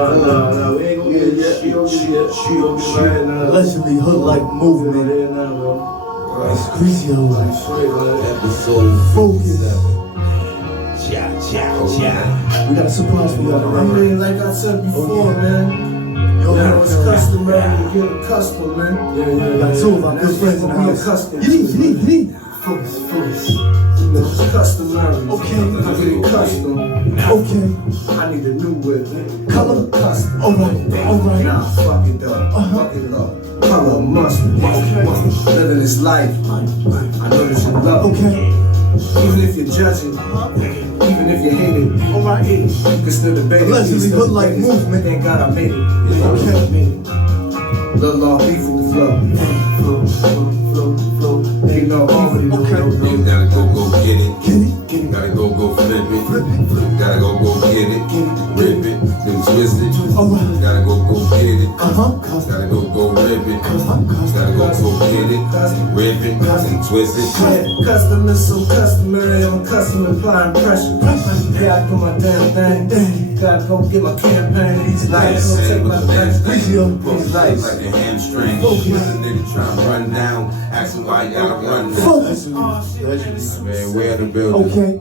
No, we ain't gonna get it yet. We gonna get it yet. She gonna get it right now. Allegedly Hoodlife movement. It's crazy Episode focus. Cha. We got a surprise for y'all I tonight. mean, like I said before, man. Now it's customary to get accustomed, man. We got two of our good friends in the house. Accustomed. Focus. You know, it's customary. Okay. I get accustomed. Okay. I need a new whip. Color. Custom. Alright. Nah, fuck it up. Fuck it up. Color mustard. Living this life. I know that you love it. Okay. Even if you're judging, even if you hate it, Alright. you can still debate it. Allegedly Hoodlife movement. Thank God I made it. You know what I mean? Little off beef with the flow. Flow. You know, already know. You gotta go get it. Get it. Gotta go flip it. Gotta go get it. Rip it, then twist it. Alright. Gotta go get it. Uh-huh. Gotta go rip it. Gotta go get it. Rip it, then twist it. Custom is so customary, I'm accustomed to applying pressure. Yeah, I do my damn thing. Gotta go get my campaign. He's nice. Go take my damn thing. He's nice. Like a hamstring. Focus. A nigga trying to run down. Ask him why you gotta run down. Focus. Man, we're in the building. Okay.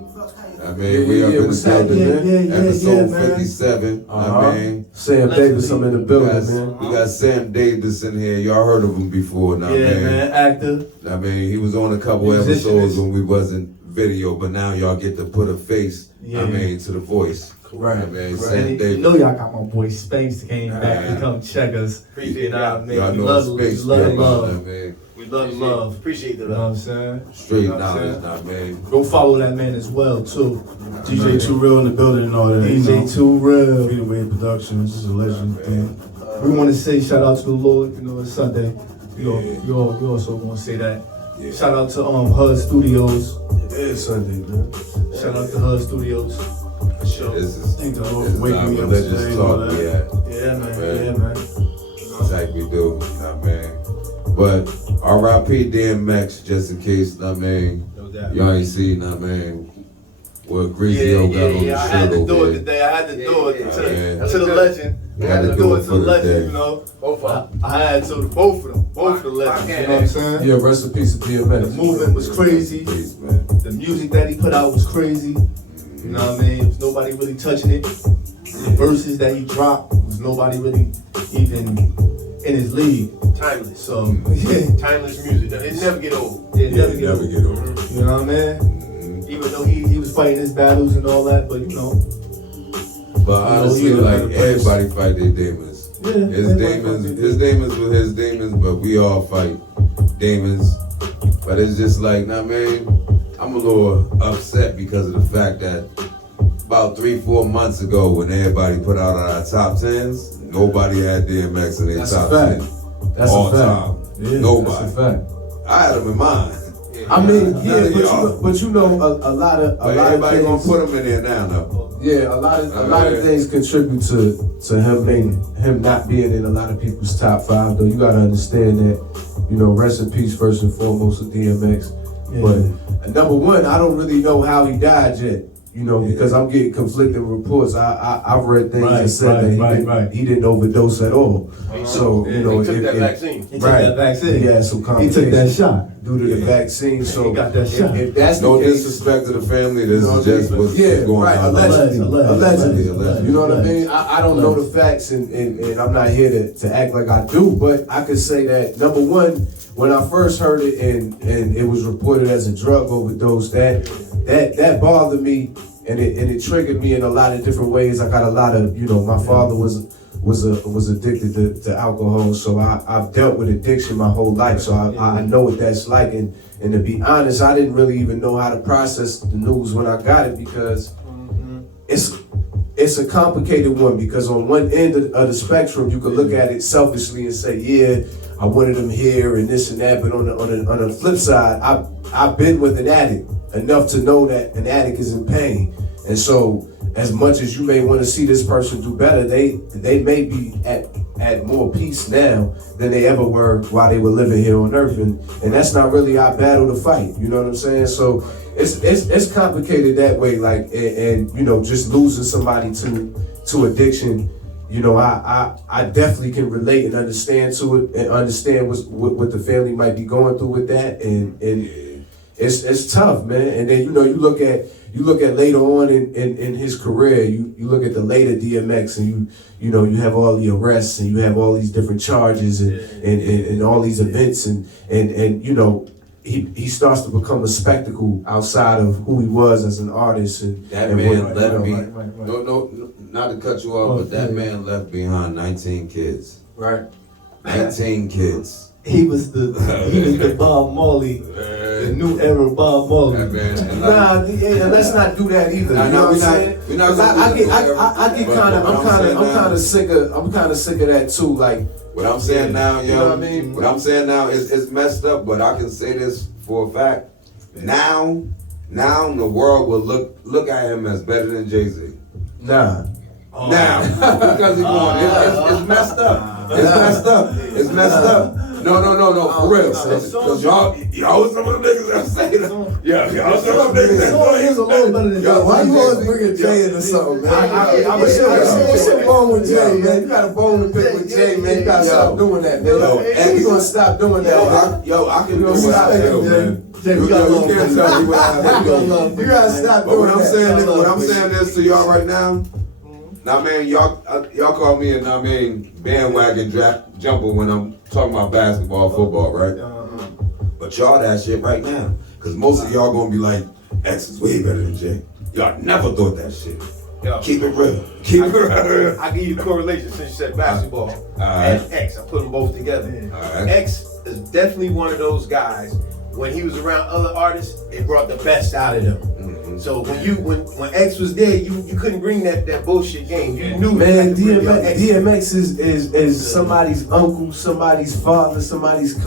I mean, we up in the building, man. Episode 57. I mean, Sam Davis, I'm in the building, guys, man. we got Sam Davis in here. Y'all heard of him before, now, man. Actor. I mean, he was on a couple episodes when we wasn't video, but now y'all get to put a face, I mean, to the voice. Right. I mean, Right. Sam You Davis. know y'all got my boy Space came back to come check us. Appreciate Nah, that. man. Y'all We know love space, love man. love. I mean, We love love. Appreciate You know what I'm saying? straight You know what I'm knowledge, saying? now, man. Go follow that man as well too. DJ Too Real in the building and all that. DJ Too Real. Freedom Wave Productions, this is a legend thing. We want to say shout out to the Lord. You know it's Sunday. We also want to say that. Yeah. Shout out to HUD Studios. It is Sunday, man. Shout out to HUD Studios. For sure. This is, Thank the this Lord is for waking not me up religious today and talk all we that. at. Yeah, man. Man. Yeah, man. Like we do, nah, man. But R.I.P. DMX, just in case, nah, man. No doubt. Y'all ain't seen, nah, man. What Greasy got on the I shirt had to over do it there. today. I had to do it Yeah. to the legend. I had to do it to the legend, you know. Both of them. I had to both of them, both of the legends. You know what I'm saying? Yeah, rest in peace to The DMX. movement was crazy. Peace, man. The music that he put out was crazy. You know what I mean? There was nobody really touching it. The verses that he dropped was nobody really even in his league. Timeless. So yeah, Timeless music. It never get old. it never get Never old. get over. You know what I mean? Even though he was fighting his battles and all that, but you know. But honestly, he was like, a better place. everybody fight their demons. Yeah, His demons with his demons, but we all fight demons. But it's just like, nah, man, I'm a little upset because of the fact that about 3-4 months ago, when everybody put out our top 10s, nobody had DMX in their That's top a fact. 10. That's all a fact. time. Yeah, Nobody. that's a fact. I had them in mind. I mean, None yeah, of y'all. but you know, a lot of But everybody gonna things. put them in there now, though. Yeah, a lot of things contribute to him not being in a lot of people's top 5. Though you gotta understand that, you know, rest in peace first and foremost to DMX. Yeah. But number one, I don't really know how he died yet. You know, because I'm getting conflicting reports. I've read things that said that he didn't overdose at all. So you know, He took that vaccine. He took that vaccine. He had some He complications. took that shot. Due to the vaccine, so He got that shot. If that's No the case, disrespect to the family, this You know is just what I mean? what's Yeah, going right, on. allegedly. Allegedly. You know what I mean? I don't know the facts, and I'm not here to act like I do, but I could say that, number one, when I first heard it and it was reported as a drug overdose, that bothered me, and it triggered me in a lot of different ways. I got a lot of, you know, my father was addicted to alcohol, so I've dealt with addiction my whole life, so I know what that's like, and to be honest, I didn't really even know how to process the news when I got it, because it's a complicated one, because on one end of the spectrum, you can look at it selfishly and say, yeah, I wanted him here and this and that, but on the flip side, I've been with an addict enough to know that an addict is in pain, and so as much as you may want to see this person do better, they may be at more peace now than they ever were while they were living here on earth, and that's not really our battle to fight. You know what I'm saying? So it's complicated that way. Like and you know, just losing somebody to addiction you know, I definitely can relate and understand to it and understand what the family might be going through with that, and it's tough, man. And then you know you look at later on in his career, you look at the later DMX, and you know you have all the arrests and you have all these different charges and all these events and you know. He starts to become a spectacle outside of who he was as an artist, and That and man what- left you know, me. right. No, not to cut you off, but that man left behind 19 kids. Right. 19 kids. He was the Bob Marley, the new era Bob Marley. That man, and Nah, yeah, let's not do that either. Nah, You nah, know what I'm we not- saying? we not 'Cause gonna I do get that, I'm kind of sick of that too. Like what I'm saying now, yo, you know what I mean? what I'm saying now is it's messed up, but I can say this for a fact. Now the world will look at him as better than Jay-Z. Nah. Now, because he's going, it's messed up. It's messed up. It's messed up. No, for real. Because y'all was some of the niggas that say that. Yeah, y'all some of the niggas that say He's a little better than Yo, Why you always bringing Jay into something, man? What's your bone with Jay, man? You got a bone to pick with Jay, man. You gotta stop doing that, man. Yo, You gonna stop doing that, man? I can do You what gonna I stop feel, it, man. Jay, we You got love can't for tell me you. what I feel. You gotta stop But doing what I'm that. saying, nigga, what I'm saying is to y'all right now. Now, man, y'all call me a bandwagon jumper when I'm talking about basketball, football, right? But y'all that shit right now, cause most of y'all gonna be like, X is way better than Jay. Y'all never thought that shit. Yo, Keep it real. Keep it real. I give you the correlation since you said basketball Alright. and X. I put them both together. Alright. X is definitely one of those guys. When he was around other artists, it brought the best out of them. Mhm. So when X was there, you couldn't bring that bullshit game. You knew Man, you had to bring your X. DMX is somebody's uncle, somebody's father,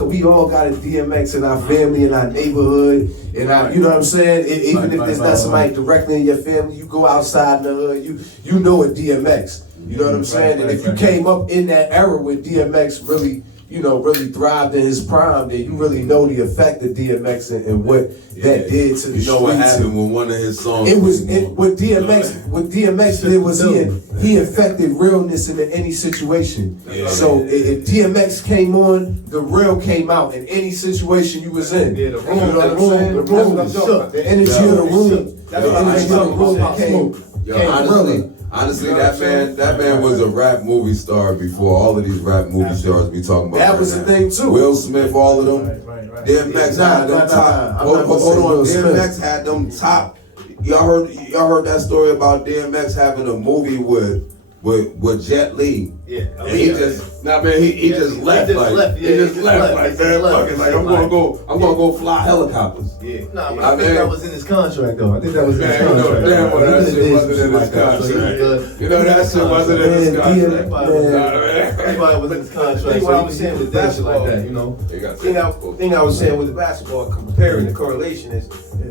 we all got a DMX in our family, in our neighborhood, in our, you know what I'm saying? Even if there's not somebody directly in your family, you go outside in the hood, you know a DMX. You know what I'm saying? And if you came up in that era where DMX really thrived in his prime, then you really know the effect of DMX and what that did to the You know what streets. happened when one of his songs. What DMX did was he infected realness into any situation. Yeah. So if DMX came on, the real came out in any situation you was in. Yeah, the room, You know what I'm saying? the room was shook. The energy of the room, That's the what I energy of the talking room about. came Yo, realer. honestly, You know what I'm that man was a rap movie star before all of these rap movie stars we talking about. That right was the now. thing too. Will Smith, all of them. DMX had them top. Hold on, Will Smith. DMX had them top. Y'all heard that story about DMX having a movie with Jet Li. Yeah. And he just left like man, fuck it, like I'm gonna go fly helicopters. Yeah. Nah, but I I think mean- that was in his contract, though. I think that was in his Man, you know contract. damn well that He shit did wasn't some in his shit like that, so he contract. was, You know that shit wasn't in his Man, contract. That's why it was in his contract. Think So what I he was saying did with that shit like basketball. that, you know. Thing I was saying with the basketball, comparing the correlation is,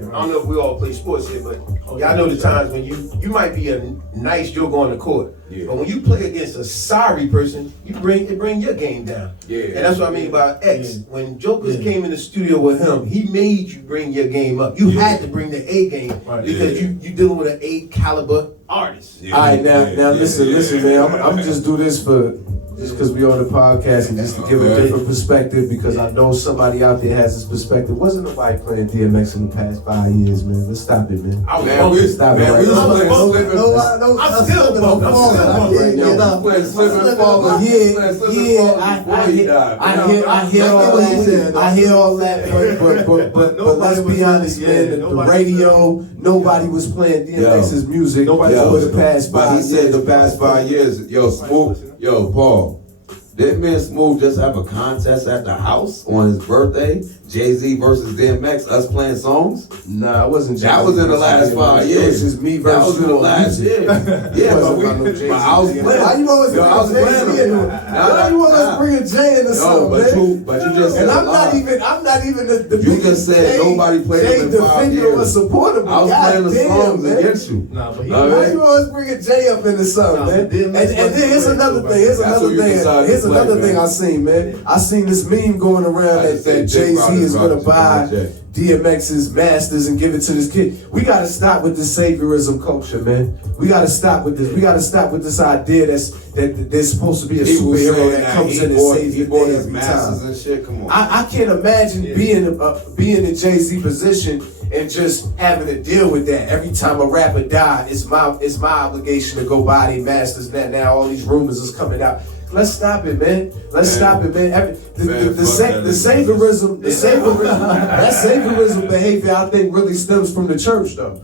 I don't know if we all play sports here, but y'all know the times when you might be a nice joke on the court, but when you play against a sorry person, it bring your game down. Yeah. And that's what I mean by X. When Jokers came in the studio with him, he made you bring your game up. You had to bring the A game because you dealing with an A caliber artist. All right, now listen, man. I'm just do this because we on the podcast and just to give a different perspective, because I know somebody out there has this perspective. Wasn't nobody playing DMX in the past 5 years, man. Let's stop it, man. I was Man, we Stop it man, right we was now. playing No, Slip I'm still bumping. Right now. and playing Slip and Fall. I hear all that, but let's be honest, man. The radio, nobody was playing DMX's music over the past But 5 he years. said the past 5 years, Paul, didn't me and Smooth just have a contest at the house on his birthday? Jay-Z versus DMX, us playing songs? Nah, it wasn't. That was in the last 5 years. It was just me versus That was in the you on last music. year. Yeah, but I was playing. Why you always Yo, I was playing them. Why you always bring a Jay into something, man? But you just said And a I'm lot. not even the You biggest just said nobody played Jay them in 5 defender or years. supporter, but I was playing the goddamn, songs man. against you. Nah, but he Why you always bring a Jay up into something, man? And then here's another thing. Here's That's another what you thing. decided Here's to another like, thing man. I seen, man. I seen this meme going around I that said Big Jay-Z Brother is gonna Rock, buy Jay. DMX's masters and give it to this kid. We gotta stop with this saviorism culture, man. We gotta stop with this. We gotta stop with this idea that there's supposed to be a People superhero saying that that comes in and saves he the bought day his every masters time. and shit. Come on. I can't imagine being in Jay-Z position and just having to deal with that every time a rapper die. It's my obligation to go buy their masters. Now all these rumors is coming out. Let's stop it, man. Let's stop it, man. The saviorism, that saviorism behavior, I think, really stems from the church, though.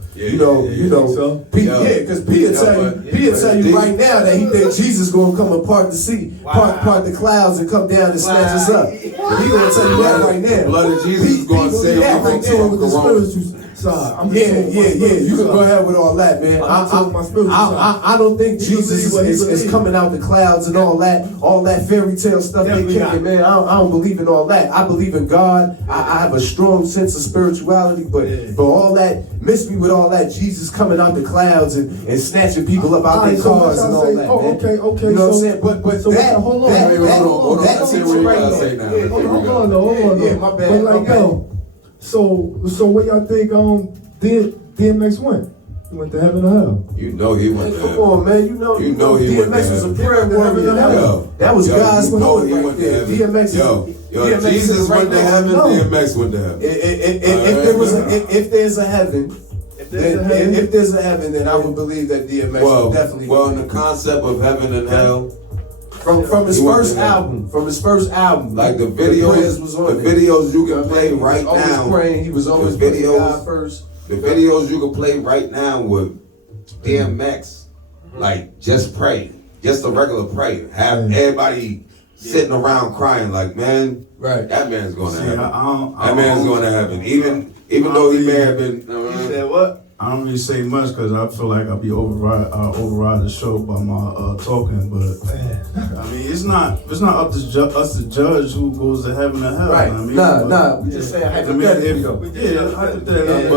Because Peter tell you right now that he think Jesus gonna come and part the sea, part the clouds, and come down and snatch us up. He gonna tell you that right now. Blood of Jesus is gonna save you from corona. You can go ahead with all that, man. I don't think Jesus is coming out the clouds and all that fairy tale stuff they kicking, man. I don't believe in all that. I believe in God. I have a strong sense of spirituality, but all that, miss me with all that Jesus coming out the clouds and snatching people up out their cars and all that, man. Okay. You know what I'm saying? But that, hold on. Hold on. that Let's see what you right gotta there. say now. Yeah, hold on though. Yeah, my bad, But like, my bad. yo, so what y'all think DMX went? He went to heaven or hell? You know he went Come there. on, man. You know he went DMX was to a prayer warrior. That was God's you know poet he right went to there. heaven. DMX is Jesus right went to there. heaven, No. DMX went to heaven. If there's a heaven, if there's a heaven, then I would believe that DMX would definitely. Well, in the concept of heaven and hell, from his he went first to heaven. album, like the prayers was on videos, it. you can play He was right always now. praying. He was always The putting videos- God first. The videos you can play right now with DMX, like just pray, just a regular prayer. Have everybody sitting around crying, like, man, Right. that man's going to heaven. I That man's going to heaven. Even though he may have been. You said what? I don't really say much because I feel like I'll be override the show by my talking, but I mean it's not up to us to judge who goes to heaven or hell. Right. I mean, Nah. We just saying hypothetically. hypothetically,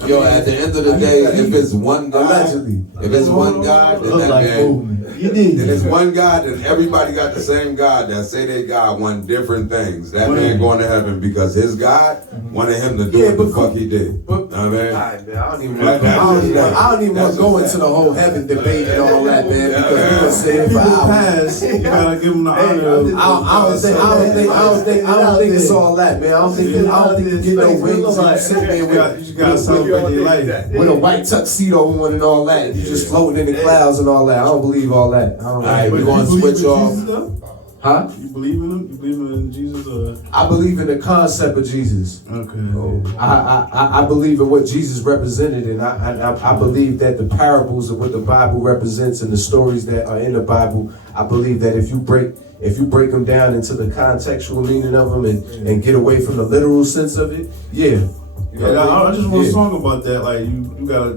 but Yo, at the end of the day, if it's one God, Allegedly. if it's one God, then that man. Then it's one God, and everybody got the same God that say they God want different things. That man going to heaven because his God wanted him to do what the fuck he did. But know what I mean? I don't even want to go into the whole heaven debate and all that, man, because we can say it for people hours. pass, you gotta give them the honor. I don't think it's all that, man. I don't think you get no wings and you sit there You gotta celebrate your life. with a white tuxedo on and all that, and you just floating in the clouds and all that. I don't believe all that. I don't All right, But we're going to you believe switch in off. Jesus, though? Huh? You believe in him? You believe in Jesus? Or? I believe in the concept of Jesus. Okay. I believe in what Jesus represented, and I believe that the parables of what the Bible represents and the stories that are in the Bible, I believe that if you break them down into the contextual meaning of them and get away from the literal sense of it, yeah. I just want to song about that. Like you gotta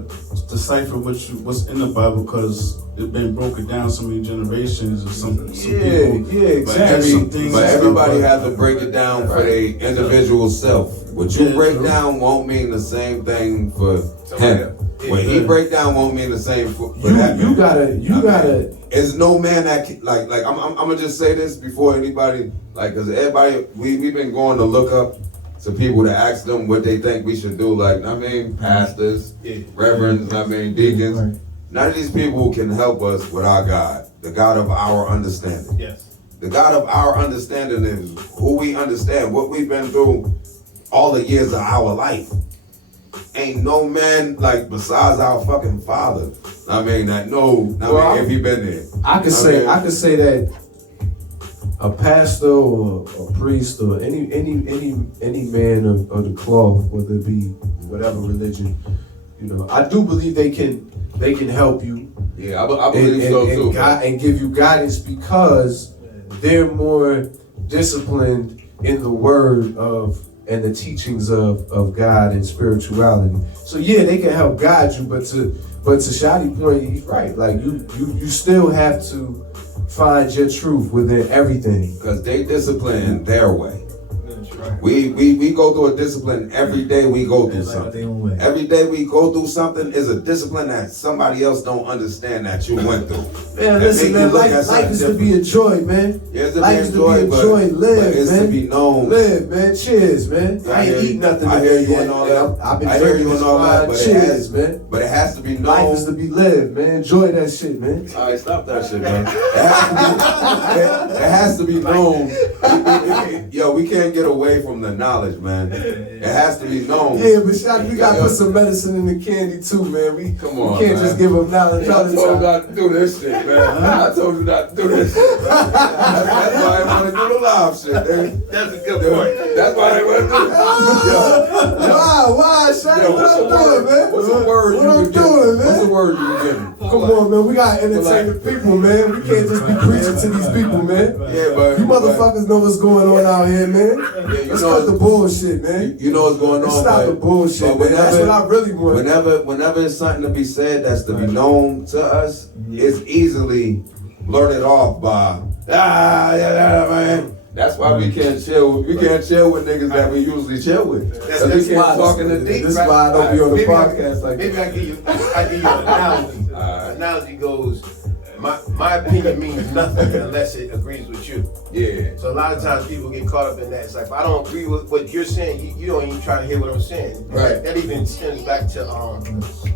decipher what's in the Bible because it's been broken down so many generations or some people. Yeah, exactly. But everybody has to break it down for their individual self. What you break down won't mean the same thing for him. What he break down won't mean the same for that man. You gotta. It's no man that can, like I'm gonna just say this before anybody, like, cause everybody we've been going to look up to people to ask them what they think we should do. Like, I mean, pastors, reverends, I mean, deacons. Right. None of these people can help us with our God, the God of our understanding. Yes. The God of our understanding is who we understand, what we've been through all the years of our life. Ain't no man like besides our fucking Father. I mean, that if he been there. I could say that a pastor or a priest or any man of the cloth, whether it be whatever religion, I do believe they can help you. Yeah, I believe so too. And give you guidance because they're more disciplined in the word and the teachings of God and spirituality. So yeah, they can help guide you, but to Shadi point, he's right. Like you still have to find your truth within everything. Because they discipline in their way. We go through a discipline every day. We go through something. Every day we go through something is a discipline that somebody else don't understand that you went through. Man, listen, man, life is to be enjoyed, man. Yeah, life is to be enjoyed, live, but it's man. to be known. Live, man. Cheers, man. I ain't eat nothing I hear you and all that. I've been I hear you and all that, but but cheers, man. But it has to be known. Life is to be lived, man. Enjoy that shit, man. All right, stop that shit, man. It has to be known. Yo, we can't get away from the knowledge, man. It has to be known. Yeah, but Shaq, we gotta put some medicine in the candy too, man. We can't just give them knowledge all the time. I told you not to do this shit, man. I told you not to do this shit. That's why I want to do the live shit, nigga. That's a good point. That's why I want to do it. Why, Shaq? What I'm doing, man? What's the word What you I'm can doing, give? What's the man? word you can give me? Come on, man. We gotta entertain the people, man. We can't just be preaching to these people, man. Yeah, but You motherfuckers know what's going on out here, man. you Let's know cut the bullshit, man. You know what's going on. Let's stop the bullshit, man. That's what I really want. Whenever it's something to be said that's to be known to us, it's easily blurted off by man. That's why we can't chill. We can't chill with niggas that we usually chill with. That's We can't talk in the deep. This is why I don't be on the Maybe podcast like maybe that. I give you an analogy. Analogy goes, my opinion means nothing unless it agrees with you. Yeah. So a lot of times people get caught up in that. It's like, if I don't agree with what you're saying, you don't even try to hear what I'm saying. Right. That even stems back to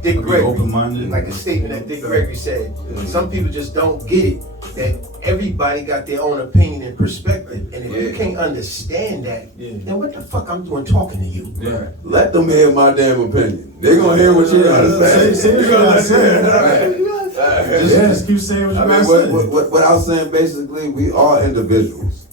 Dick Gregory. Open-minded. Like a statement that Dick Gregory said. Some people just don't get it. That everybody got their own opinion and perspective. And if you can't understand that, then what the fuck I'm doing talking to you? Yeah. Let them hear my damn opinion. They gonna hear what you gotta say. Say what you gotta say. Just keep saying what you gotta say. What I was saying, basically, we are individuals.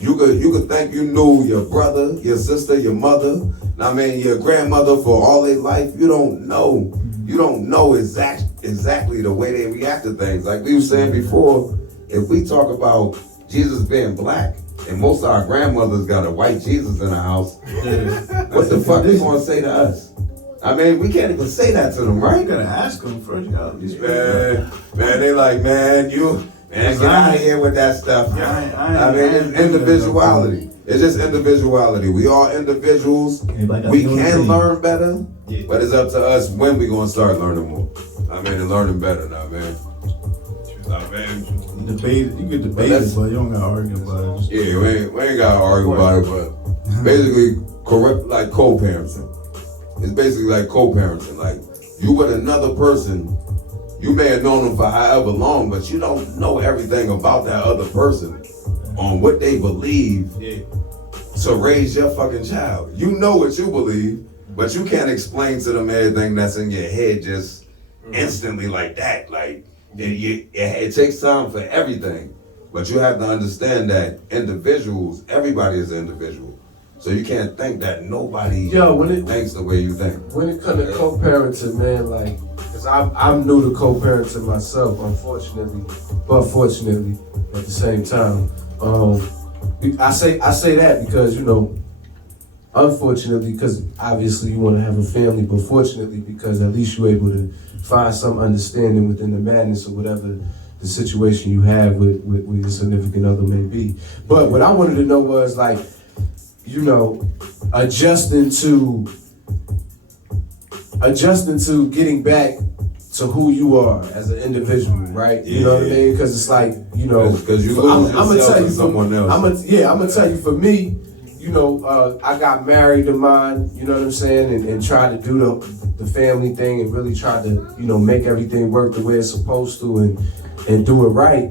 You could think you knew your brother, your sister, your mother, I mean your grandmother for all their life. You don't know. You don't know exactly the way they react to things. Like we were saying before, if we talk about Jesus being black, and most of our grandmothers got a white Jesus in the house, what the fuck they gonna say to us? I mean, we can't even say that to them, right? You gotta ask them first. You gotta Man, they like, man, get out of here with that stuff. I mean, it's individuality. It's just individuality. We are individuals. We can learn better, but it's up to us when we gonna start learning more. I mean, and learning better now, man. Debate. You get debated, but you don't gotta argue about it. Yeah, we ain't gotta argue about it, but basically, correct, like co-parenting. It's basically like co-parenting. Like, you with another person, you may have known them for however long, but you don't know everything about that other person on what they believe to raise your fucking child. You know what you believe, but you can't explain to them everything that's in your head just instantly like that. Like, it takes time for everything, but you have to understand that individuals, everybody is an individual. So you can't think that nobody thinks the way you think. When it comes to co-parenting, man, like, cause I'm new to co-parenting myself, unfortunately, but fortunately at the same time. I say that because, you know, unfortunately, because obviously you want to have a family, but fortunately because at least you're able to find some understanding within the madness of whatever the situation you have with your significant other may be. But what I wanted to know was, like, you know, adjusting to getting back to who you are as an individual, right? You know what I mean? Because it's like, you know, because you lose yourself to someone else. I'm gonna tell you, for me, you know, I got married to mine, you know what I'm saying, and tried to do the family thing and really tried to, you know, make everything work the way it's supposed to and do it right.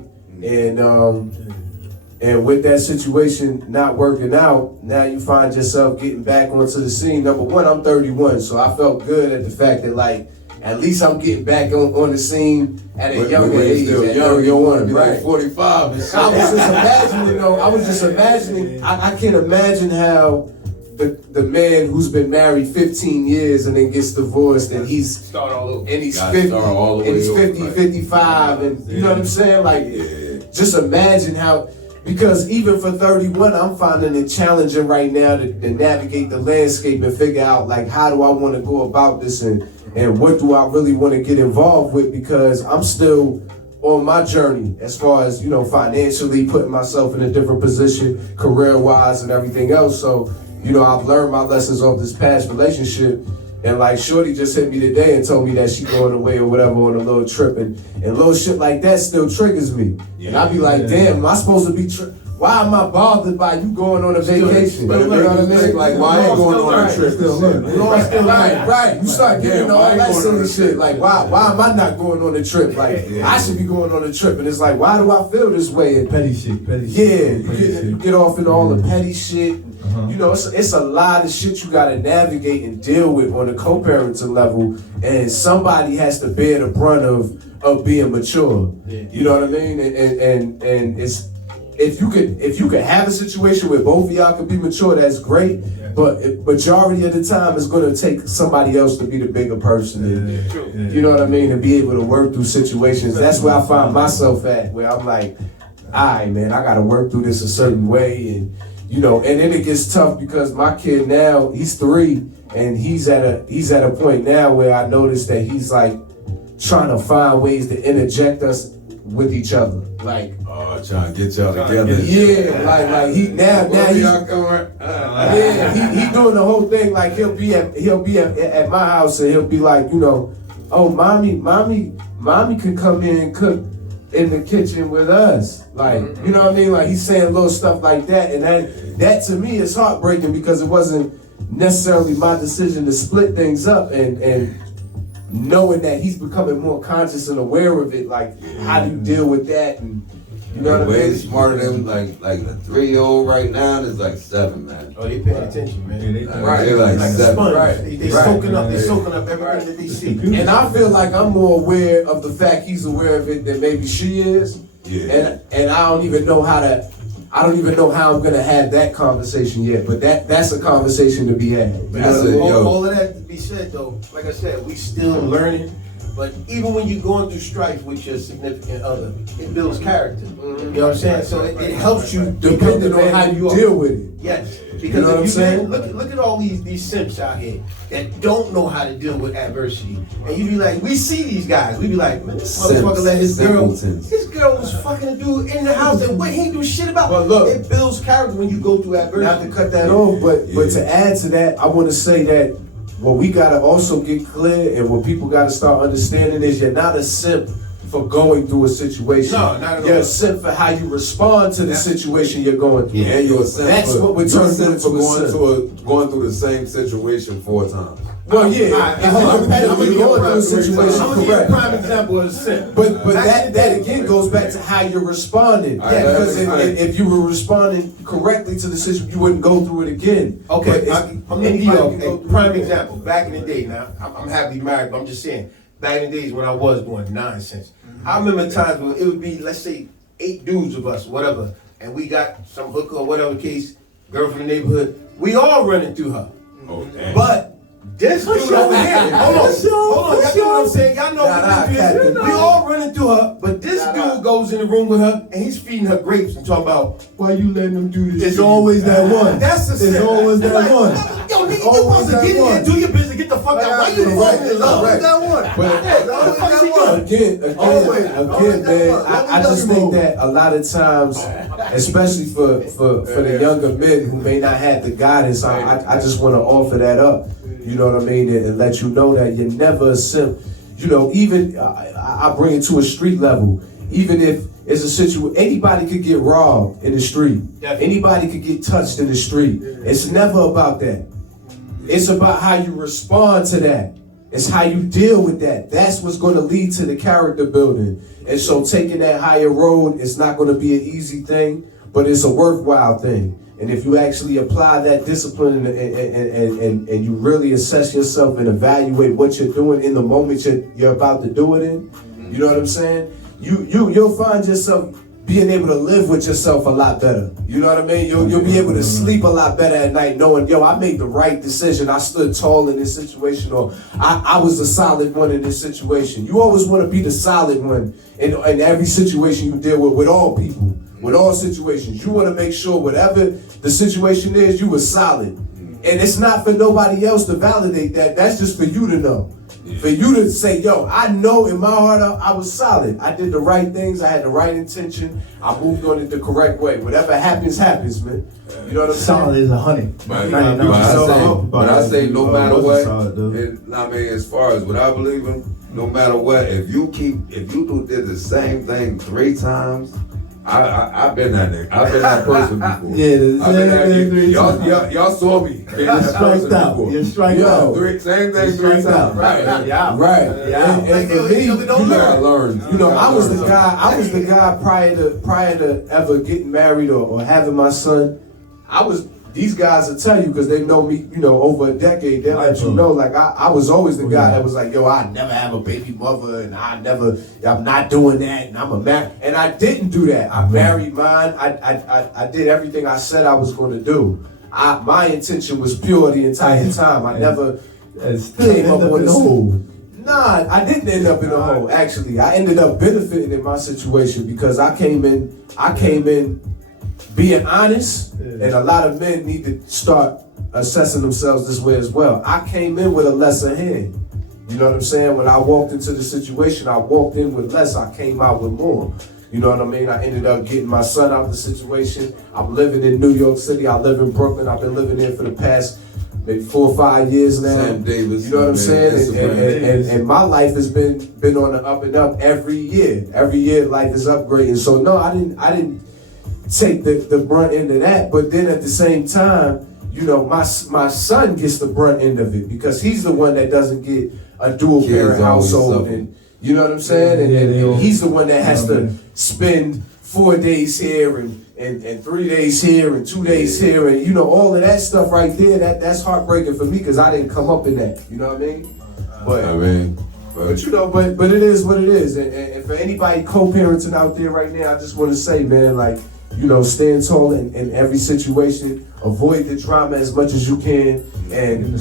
And with that situation not working out, now you find yourself getting back onto the scene. Number one, I'm 31, so I felt good at the fact that, like, at least I'm getting back on the scene at a younger age. At 31, right? Like 45 and shit. I was just imagining, you know, I can't imagine how the man who's been married 15 years and then gets divorced and he's 50, all the way and he's over, 50, right. 55, and you know what I'm saying? Like, just imagine how, because even for 31, I'm finding it challenging right now to navigate the landscape and figure out, like, how do I want to go about this and what do I really want to get involved with, because I'm still on my journey as far as, you know, financially putting myself in a different position, career-wise and everything else. So, you know, I've learned my lessons off this past relationship. And like Shorty just hit me today and told me that she going away or whatever on a little trip, and little shit like that still triggers me. And I be like, damn, am I supposed to be why am I bothered by you going on a vacation? But you know what I mean? Like, why ain't going on a trip? Right. You start getting all that silly shit. Like, why am I not going on a trip? Like, I should be going on a trip. And it's like, why do I feel this way? And Petty shit. you get off into all the petty shit. You know, it's a lot of shit you gotta navigate and deal with on a co-parenting level, and somebody has to bear the brunt of being mature. You know what I mean? And it's if you could have a situation where both of y'all could be mature, that's great. But majority of the time, it's gonna take somebody else to be the bigger person. And, you know what I mean? And be able to work through situations. That's where I find myself at, where I'm like, all right, man, I gotta work through this a certain way. And you know, and then it gets tough because my kid now, he's 3, and he's at a point now where I notice that he's like trying to find ways to interject us with each other. Like, trying to get y'all together. Yeah, like he now he's he doing the whole thing. Like he'll be at my house and he'll be like, you know, oh mommy can come in and cook in the kitchen with us. Like, you know what I mean? Like he's saying little stuff like that, and that to me is heartbreaking because it wasn't necessarily my decision to split things up, and knowing that he's becoming more conscious and aware of it, like how do you deal with that? And you know what I mean? Way smarter than like the 3-year-old right now is like 7, man. Oh, they paying attention, man. They're like Like a 7. sponge. Right. They soaking up everything that they see. And I feel like I'm more aware of the fact he's aware of it than maybe she is. Yeah. And I don't even know how I'm gonna have that conversation yet. But that's a conversation to be had. All of that to be said though, like I said, we still learning. But even when you're going through strife with your significant other, it builds character. You know what I'm saying? So it helps you Depending on how you deal with it. Yes, because You know what I'm saying? Look at all these simps out here that don't know how to deal with adversity, and you be like, we see these guys, we be like, man, this motherfucker let his girl was fucking a dude in the house and what he ain't do shit about. But look, it builds character when you go through adversity. Not to cut that off, but to add to that, I want to say that what we gotta also get clear and what people gotta start understanding is you're not a simp for going through a situation. No, not at all. You're a simp for how you respond to the situation you're going through. And you're a simp. That's what we're turning into for going through the same situation 4 times. Well, yeah. I'm gonna give you a prime example of a simp. But that again goes back to how you're responding. Because if you were responding correctly to the situation, you wouldn't go through it again. Okay, I'm gonna give you a prime example. Back in the day, now I'm happily married, but I'm just saying, back in the days when I was doing nonsense, I remember times when it would be, let's say, 8 dudes of us, whatever, and we got some hooker or whatever case, girl from the neighborhood. We all running through her. Okay. But this dude over here, hold on, y'all know what I'm saying? Y'all know what this is. We all running through her, but this dude goes in the room with her and he's feeding her grapes and talking about, why you letting them do this? It's always that one. That's the It's always that one. Yo, nigga, you supposed to get in here, do your business, get the fuck out. Why you falling in love? Always that one. What the fuck is he doing? Again, man, I just think that a lot of times, especially for the younger men who may not have the guidance, I just want to offer that up. You know what I mean? And let you know that you're never a simp. You know, even I bring it to a street level. Even if it's a situation, anybody could get robbed in the street. Anybody could get touched in the street. It's never about that. It's about how you respond to that. It's how you deal with that. That's what's going to lead to the character building. And so taking that higher road, it's not going to be an easy thing, but it's a worthwhile thing. And if you actually apply that discipline and you really assess yourself and evaluate what you're doing in the moment you're about to do it in, you know what I'm saying? You'll find yourself being able to live with yourself a lot better. You know what I mean? You'll be able to sleep a lot better at night knowing, yo, I made the right decision. I stood tall in this situation, or I was the solid one in this situation. You always want to be the solid one in every situation you deal with all people. With all situations, you want to make sure whatever the situation is, you were solid. And it's not for nobody else to validate that. That's just for you to know. For you to say, yo, I know in my heart I was solid. I did the right things. I had the right intention. I moved on it the correct way. Whatever happens, happens, man. You know what I'm saying? Solid is 100. But But I say no matter what, solid, I mean, as far as what I believe in, no matter what, if you did the same thing 3 times, I've been that nigga. I've been that person before. Yeah, the I've been that same thing 3 nigga. Y'all saw me. Being that person Striked out. before. You're striked out. Same thing 3 Striked times. out. Right. Yeah. Right. Yeah. And for me, You gotta learn. you know, I was the guy prior to ever getting married or having my son. These guys will tell you, because they know me, you know, over a decade, they'll let you know, like, I was always the guy that was like, yo, I never have a baby mother, and I'm not doing that, and I'm a man. And I didn't do that. I married mine. I did everything I said I was going to do. My intention was pure the entire time. I never came up with a hole. Nah, I didn't end up in a hole, actually. I ended up benefiting in my situation because I came in being honest, and a lot of men need to start assessing themselves this way as well. I came in with a lesser hand. You know what I'm saying? When I walked into the situation, I walked in with less, I came out with more. You know what I mean? I ended up getting my son out of the situation. I'm living in New York City. I live in Brooklyn. I've been living there for the past maybe 4 or 5 years now. Sam Davis, you know what I'm saying? And my life has been on the up and up every year. Every year life is upgrading. So no, I didn't take the brunt end of that, but then at the same time, you know, my son gets the brunt end of it because he's the one that doesn't get a dual parent household, and you know what I'm saying, and he's the one that has to spend 4 days here and 3 days here and 2 days here, and you know, all of that stuff right there, that's heartbreaking for me because I didn't come up in that, you know what I mean? But you know, but it is what it is, and for anybody co-parenting out there right now, I just want to say, man, like, you know, stand tall in every situation. Avoid the drama as much as you can. And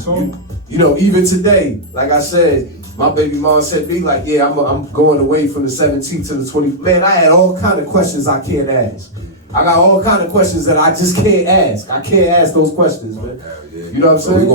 you know, even today, like I said, my baby mom said to me, like, yeah, I'm going away from the 17th to the 20th. Man, I had all kind of questions I can't ask. I got all kind of questions that I just can't ask. I can't ask those questions, man. You know what I'm saying?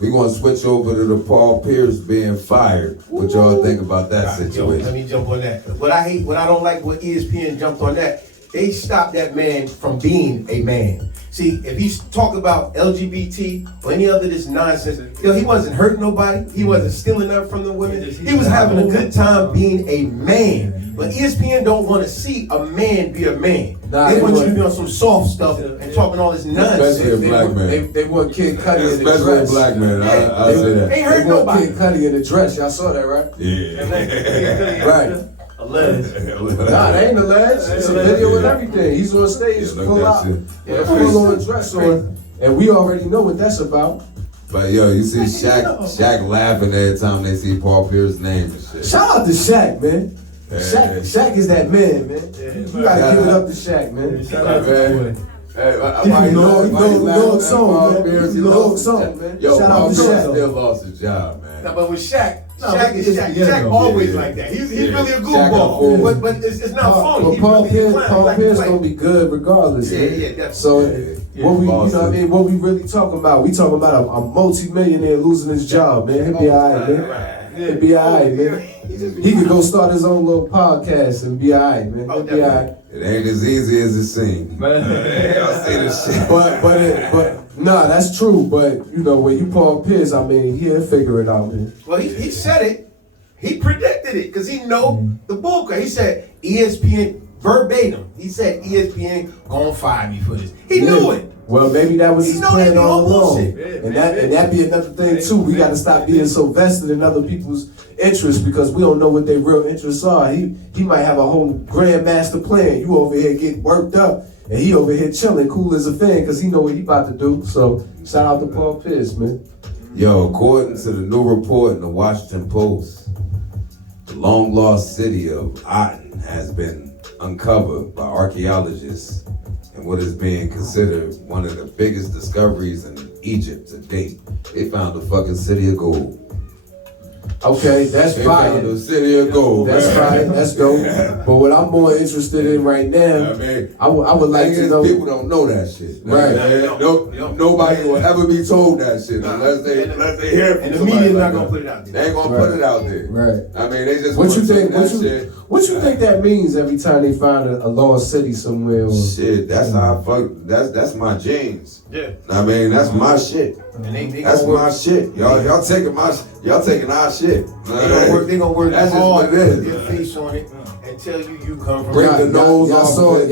We're gonna switch over to the Paul Pierce being fired. What y'all think about that situation? Let me jump on that. What I don't like what ESPN jumped on that. They stopped that man from being a man. See, if he's talking about LGBT or any other this nonsense, he wasn't hurting nobody. He wasn't stealing up from the women. He was having a good time being a man. But ESPN don't want to see a man be a man. They want you to be on some soft stuff and talking all this nonsense. Especially a black man. They want Kid Cudi in the dress. Especially a black man. I'll say that. Ain't hurt They want nobody. Kid Cudi in the dress. Y'all saw that, right? Yeah. Right. Nah, they ain't alleged. It's a video and everything. He's on stage, full out, with a full-on dress on, and we already know what that's about. But yo, you see Shaq laughing every time they see Paul Pierce's name and shit. Shout out to Shaq, man. Shaq is that man, man. You gotta give it up to Shaq, man. Shout out, man. Hey, He know song, man. He know song, man. Yo, Shout out Paul to Pierce Shaq. still lost his job, man. No, but with Shaq Shaq always like that. He's really a goofball, but it's not But funny. Paul Pierce gonna be good regardless. Yeah, man. yeah, definitely. So what we, you know what I mean? What we really talking about? We talking about a multi-millionaire losing his job, man. He'll be alright, man. He'll be alright, man. He could go start his own little podcast and be alright, man. He'll be alright. It ain't as easy as it seems. I see this shit. But nah, that's true. But you know, when you Paul Pierce, I mean, he'll figure it out, man. Well, he said it. He predicted it because he know the bullcrap. He said ESPN verbatim. He said ESPN gonna fire me for this. He knew it. Well, maybe that was his plan all along. Bullshit. And that be another thing too. We got to stop being so vested in other people's interests because we don't know what their real interests are. He might have a whole grand master plan. You over here getting worked up, and he over here chilling, cool as a fan, because he know what he about to do. So shout out to Paul Pierce, man. Yo, according to the new report in the Washington Post, the long lost city of Aten has been uncovered by archaeologists in what is being considered one of the biggest discoveries in Egypt to date. They found a fucking city of gold. Okay, that's They fire. found the city of gold. That's man. fire. That's dope. But what I'm more interested in right now, I would like to know. People don't know that shit. Right. Nobody will ever be told that shit unless they hear it from And the somebody media's like not gonna that. put it out there. They ain't gonna put it out there. Right. I mean, they just What you wanna think? take that shit. What you think that means every time they find a lost city somewhere? Or, Shit, that's how I fuck. That's my genes. Yeah. I mean, that's my shit. And they That's gonna my work, shit. Y'all taking our shit. they gonna work That's just hard what to it put is. their face on it and tell you come from Bring right. the nose y'all off saw of it.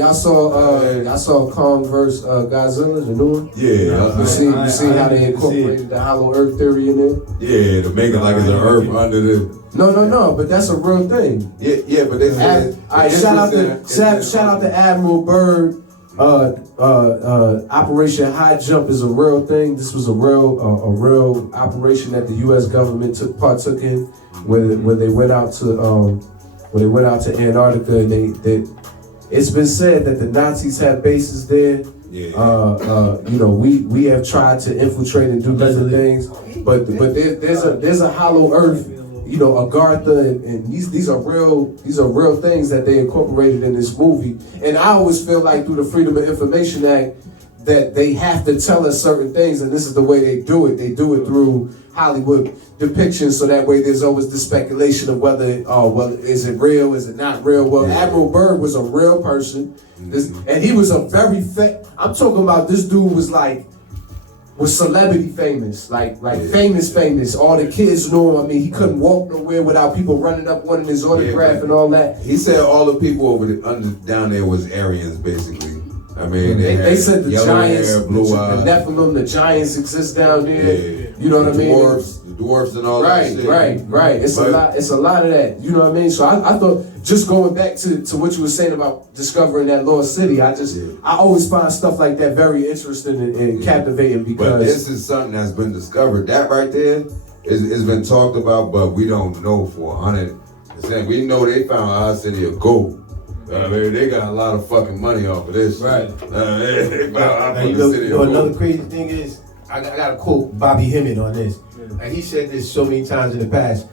y'all saw Kong versus Godzilla, the new one. Yeah, You see how they incorporated the hollow earth theory in there? yeah, to make it like it's an earth under the. No, but that's a real thing. Yeah, but they said. All right, shout out to Admiral Byrd. Operation High Jump is a real thing. This was a real operation that the U.S. government partook in, where they went out to Antarctica, and it's been said that the Nazis have bases there. Yeah. We have tried to infiltrate and do different things, but there's a hollow earth. Agartha, and these are real things that they incorporated in this movie. And I always feel like through the Freedom of Information Act that they have to tell us certain things, and this is the way they do it. They do it through Hollywood depictions, so that way there's always the speculation of whether is it real, is it not real? Well, Admiral Byrd was a real person, and he was a very I'm talking about this dude was celebrity famous, like famous. All the kids knew him. I mean, he couldn't walk nowhere without people running up wanting his autograph and all that. He said all the people down there was Aryans, basically. I mean, they said the giants, hair, blue the eyes. Nephilim, the giants exist down there. Yeah. You know what I mean? The dwarfs and all that shit. Right. It's a lot of that. You know what I mean? So I thought, just going back to what you were saying about discovering that lost city, I always find stuff like that very interesting and captivating, because But this is something that's been discovered. That right there is been talked about, but we don't know for 100%. We know they found our city of gold. I mean, they got a lot of fucking money off of this. Right. They found our And fucking city of gold. another crazy thing is, I gotta quote Bobby Hemmett on this. And he said this so many times in the past.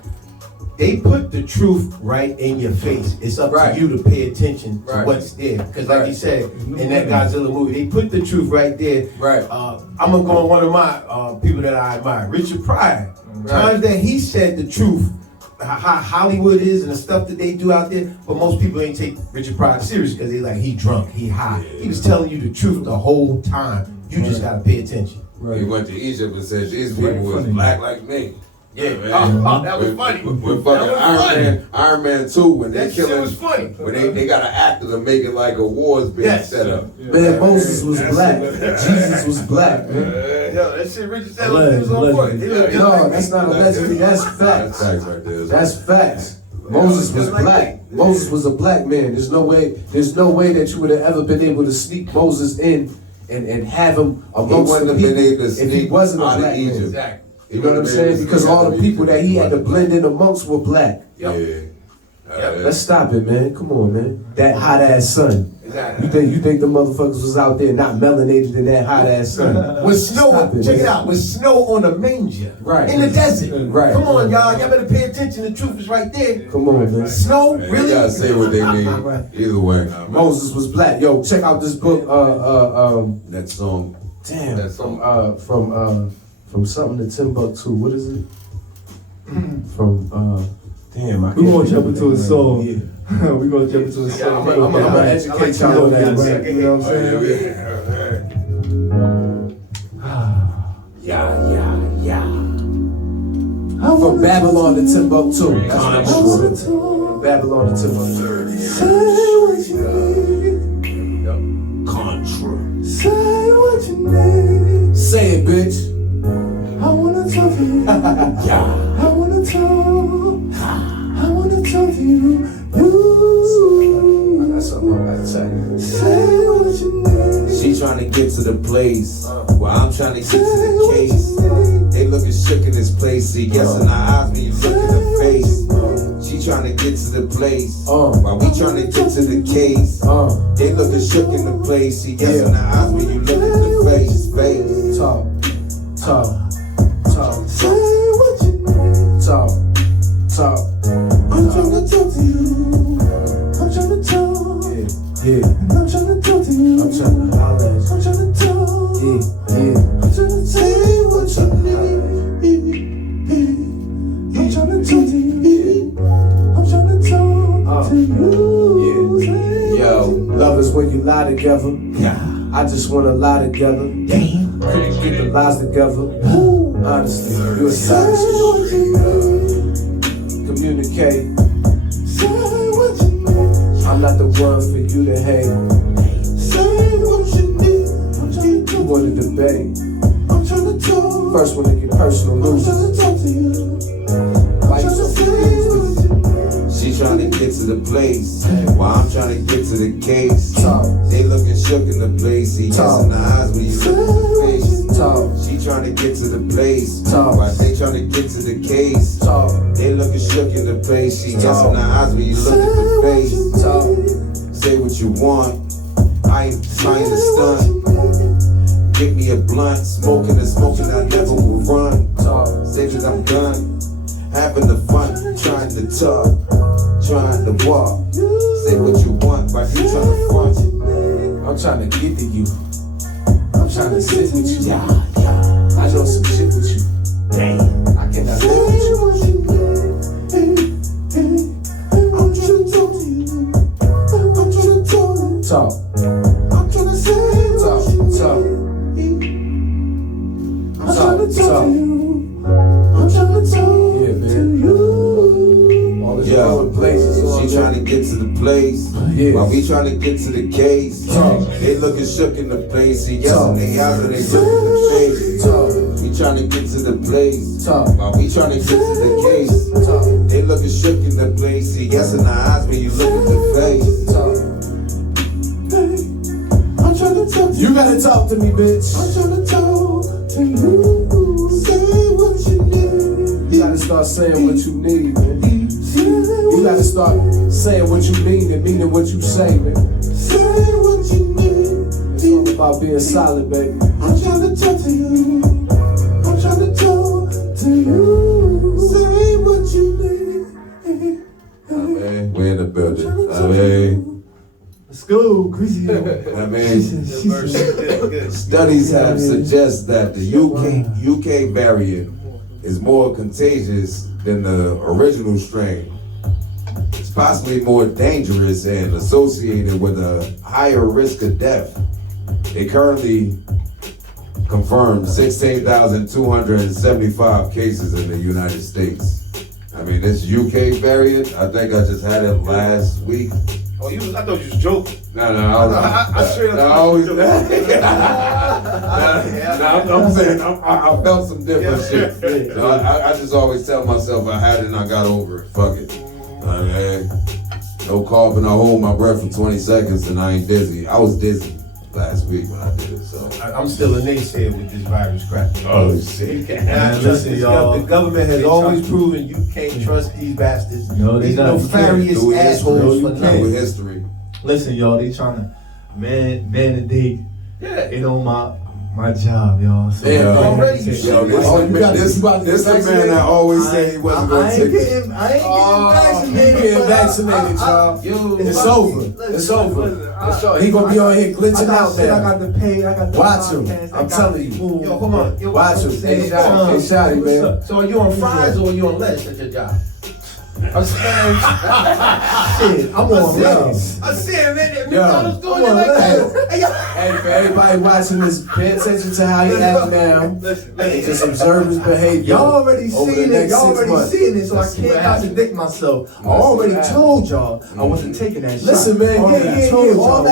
They put the truth right in your face. It's up to you to pay attention to what's there. Because like you said, in that Godzilla movie, they put the truth right there. Right. I'm gonna go on one of my people that I admire, Richard Pryor. Times that he said the truth, how Hollywood is and the stuff that they do out there, but most people ain't take Richard Pryor serious because they like, he drunk, he high. He was telling you the truth the whole time. You just gotta pay attention. He went to Egypt and said these people was black like me. Yeah, man. that was funny. When fucking Iron Man 2, when they That shit killing, was funny. when they got an actor to make it like a war's being set up. Man, Moses was black. Jesus was black, man. Yo, that shit Richard said was on point. No, that's not allegedly. That's facts. That's facts right there. That's facts. Moses was black. Moses was a black man. There's no way that you would have ever been able to sneak Moses in and have him amongst the people if he wasn't a out of black man. Egypt. You know what I'm saying? Because all the people that he had to blend in amongst were black. Yeah. Let's stop it, man. Come on, man. That hot ass sun. You think the motherfuckers was out there not melanated in that hot ass sun? With snow, check it man. out, with snow on a manger. Right. In the desert. Right. Come on, y'all better pay attention. The truth is right there. Come on, man. Snow, They really? gotta say what they mean. Either way. Moses was black. Yo, check out this book. That song. Damn. That song. From something to Timbuktu. What is it? From damn. I We can't gonna jump remember into a that song. name. We gonna jump into a song. I'm gonna educate y'all on that, right? You know what I'm saying? From Babylon to Timbuktu. That's what I'm sure. Babylon to Timbuktu. Say it, bitch. I wanna talk to you. I wanna talk to you. I got something I gotta tell you. Say what you need. She tryna get to the place where I'm tryna get to the case. They looking shook in this place. See, yes in the eyes when you look in the face. She tryna get to the place while we tryna get to the case. They looking shook in the place. See, yes in the eyes when you look in the face. Talk. Say what you need. Talk. I'm trying to holler at you. I'm tryna talk. Yeah. I'm tryna say what you need. I'm tryna talk to you. I'm tryna talk to you. Yo, lovers when you lie together. I just wanna lie together. Damn. Could you get the lies together? Honestly, you a side communicate. Say what you need. I'm not the one for you to hate. Say what you need. I'm tryna You talk. wanna debate. I'm tryna talk. First one to get personal, I'm lose. tryna talk to you. Like I'm tryna some say what you need. She tryna get to the place, while I'm tryna get to the case. Talk, They looking shook in the place, see yes in the eyes when you look at the face. talk, She tryna get to the place, Talk. while they tryna get to the case. talk, They looking shook in the place, see yes Talk. in the eyes when you look at the face. talk, Say what you want, I ain't trying to stunt. Get me a blunt, smoking and smoking, I never will run. talk. Say that I'm done, having the fun, trying to talk, trying to walk. Say what you want, but you trying to front. I'm trying to get to you. I'm trying to sit with you. I know some shit with you. I cannot live with you. I'm tryna talk to you. I'm tryna talk. Talk, I'm tryna say talk, what you talk, need. I'm talk, tryna talk talk. to you. I'm tryna talk Yeah, to man. you. All this Yo, other places. she trying to get to the place, Yeah. while we trying to get to the case. Talk. They looking shook in the place, see yes Talk. in the eyes when they look at the face. Talk, We trying to get to the place, talk, while we trying to get to the case. talk, They looking shook in the place, see yes in the eyes when you look at the face. talk. I'm tryna talk to you. You gotta talk to me, bitch. I'm tryna talk to you. Say what you need. You gotta start saying what you need, man. Say You gotta start saying what you mean and meaning what you say, man. what you need. It's all about being solid, baby. I'm tryna talk to you. I'm tryna talk to you. Say what you need. I mean, we in the building. I mean, Let's go, Greasy. studies have suggested that the UK variant is more contagious than the original strain. It's possibly more dangerous and associated with a higher risk of death. It currently confirmed 16,275 cases in the United States. I mean, this UK variant, I think I just had it last week. Oh, I thought you was joking. No, I straight up I thought always. you I'm saying I felt some different shit. So I just always tell myself I had it and I got over it. Fuck it. No coughing. I hold my breath for 20 seconds and I ain't dizzy. I was dizzy last week when I did it. So. I'm still a naysayer with this virus crap. Oh shit. Listen, y'all. The government has always proven you can't trust these bastards. No, they these not. nefarious Do history. assholes for Do nothing. history. Listen, y'all, they trying to mandate Yeah. it on my job, y'all. So, Yeah, already you Yo, shit. this Oh, you got this this about this the man vaccinated? that always said he wasn't I gonna ain't take it. getting You vaccinated. getting but vaccinated, y'all. It's over. It's over. He gonna be on here glitching out I there. got to pay. I got to Watch him. I'm telling you. Yo, come on. Yo, Watch him. Hey, Shotty, man. So are you on fries or are you on lettuce at your job? I'm saying, Shit, I'm on lettuce. I'm saying, man, Yo, McDonald's doing come it on, like that. lettuce. Hey, yo. Hey, for everybody watching this, pay attention to how he act now. Listen, And just observe his behavior. Y'all already over the seen it. next Y'all 6 already months. seen it, so I Let's see can't what happens. contradict myself. I see already what told y'all I wasn't taking that shot. Listen, man, Already told y'all all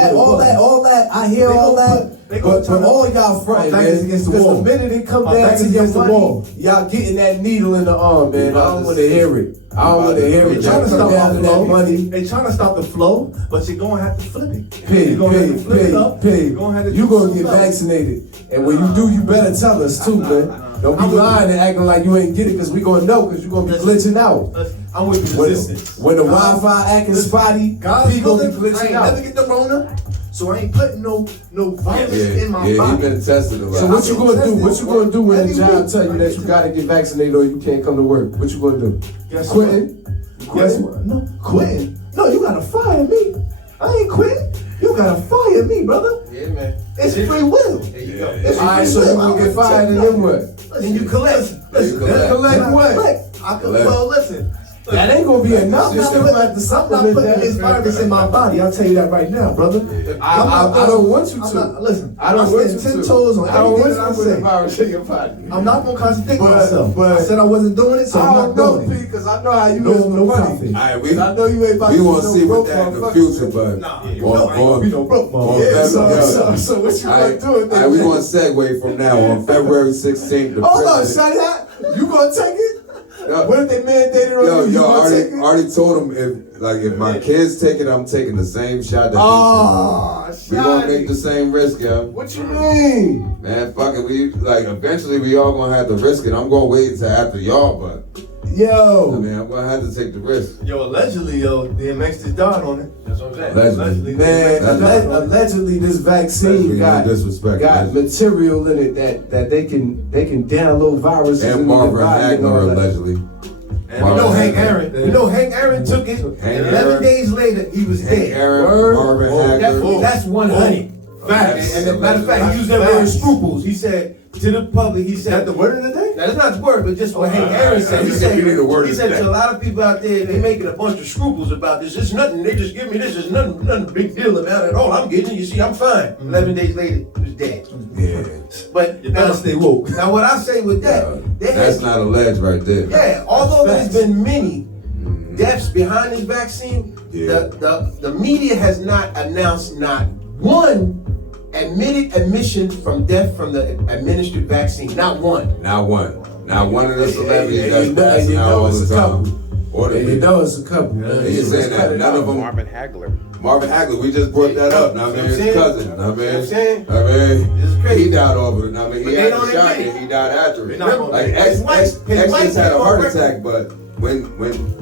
that, I hear They all gonna that, they gonna but turn all y'all fronting, back man, against the because wall. the minute it come My down back to is your against the money, wall. y'all getting that needle in the arm, man. I don't want to hear it. I don't want to hear it. They trying to Y'all stop come down our to that flow. money. They trying to stop the flow, but you're gonna have to flip it. Pig, You're gonna have to flip it up. You're pig. gonna have to You do gonna something get else. vaccinated, and when you do, you better tell us too, man. Don't be lying and acting like you ain't get it, because we gonna know, because you gonna be glitching out. I'm with the When, resistance. when the Wi-Fi acting spotty, God's he gonna be willing, I glitching ain't out. never get the Rona, so I ain't putting no virus in my Yeah, he body. been tested a lot. So what you gonna do? What you gonna do when the Every job week. tell you that you gotta get vaccinated or you can't come to work? What you gonna do? Guess Quitting? Guess what? No, quitting. No, you gotta fire me. I ain't quitting. You You gotta fire me, brother. Yeah, man. It's free will. There you go. It's All right, free so you will. gonna get fired and then what? And you collect. Listen, Collect what? well, listen. That ain't gonna be enough. You still gonna have to I'm not supplement putting that. this virus in my body. I'll tell you that right now, brother. I don't want you I'm to. not, listen, I don't I'm want standing you 10 to. toes on I don't want everything you to that put the I say. virus in your body. I'm not gonna contradict But- myself. but- I said I wasn't doing it, so I'm I not don't know, doing it. because I know how you No, is with no money. profit. All right, I know you ain't about we to gonna be no see broke what that in the motherfucker. future, but Nah, You know I ain't gonna be no broke on motherfucker. Yeah, February- so what you gonna do with that? we gonna segue from now on February 16th. The Hold on, president- Shadi, you gonna take it? Yo, What if they mandated on yo, you? You gonna take it? already told him if my kids take it, I'm taking the same shot that Oh, they took. We gonna make the same risk, yo. What you mean? Man, fuck it. We eventually we all gonna have to risk it. I'm gonna wait until after y'all, but Yo. I mean I'm gonna have to take the risk. Yo, allegedly, DMX just died on it. That's what I'm saying. Allegedly. Man, That's- allegedly this vaccine Allegedly, got no disrespect, got man. material in it that they can download viruses And into Marvin the body and all Hagler that. allegedly. And we know Hank Aaron. We know Hank Aaron took it. Hank And 11 Aaron. days later, he was Hank dead. Aaron, Word. Marvin Hagler. That's 100. Facts. And as a matter of fact, he used that word scruples. He said to the public, he Is that said, the word of the day? now that's not the word, but just what Hank Aaron said. He said, You need a word he of said the to day. a lot of people out there, they making a bunch of scruples about this. It's nothing. They just give me this. It's nothing big deal about it. All I'm getting, you see, I'm fine. 11 days later, he was dead. Yeah. But You better stay woke. now what I say with that, they That's had, not alleged right there. yeah, although there's Facts. been many deaths behind this vaccine, Yeah. the media has not announced not one admitted admission from death from the administered vaccine. Not one. Not one. Not one of the celebrities and that's you know- and passing you out know all it's the a time. couple. Or the And you people. know it's a couple. man. And you're So saying let's cut that it none out. of them. Marvin Hagler. Marvin Hagler, we just brought that up. Now, I mean, I'm his saying? cousin. Now, I mean, I'm saying? this is crazy. He died off of it. Now, I mean, But he they had don't the shot admit it. and he died after They're it. not gonna Like admit X, His wife- his X wife just had came a on heart record. attack, but when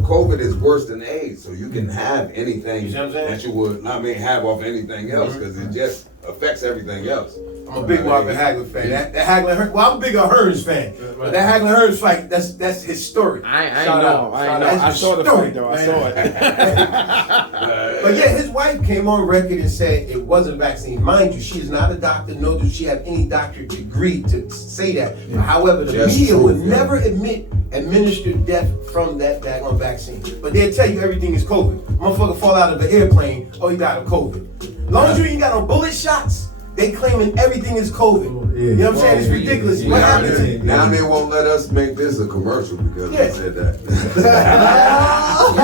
COVID is worse than AIDS, so you can have anything You see what I'm saying? that you would, I mean, have off anything else because it just affects everything else. I'm a big Marvin Hagler fan. That Hagler, well, I'm a bigger Hearns fan. But that Hagler Hearns fight, that's historic. I ain't Shout know. out. I Shout ain't know. out. I That's saw the historic, fight though. I man. saw it. But yeah, his wife came on record and said it wasn't a vaccine. Mind you, she is not a doctor, nor does she have any doctorate degree to say that. However, the Just media truth, would yeah. never admit administered death from that daggone vaccine. But they'll tell you everything is COVID. Motherfucker fall out of the airplane, oh, he died of COVID. As long as you ain't got no bullet shots, they claiming everything is COVID. yeah. You know what I'm saying? It's ridiculous. What happened to you? Now they won't let us make this a commercial because Yeah. they said that.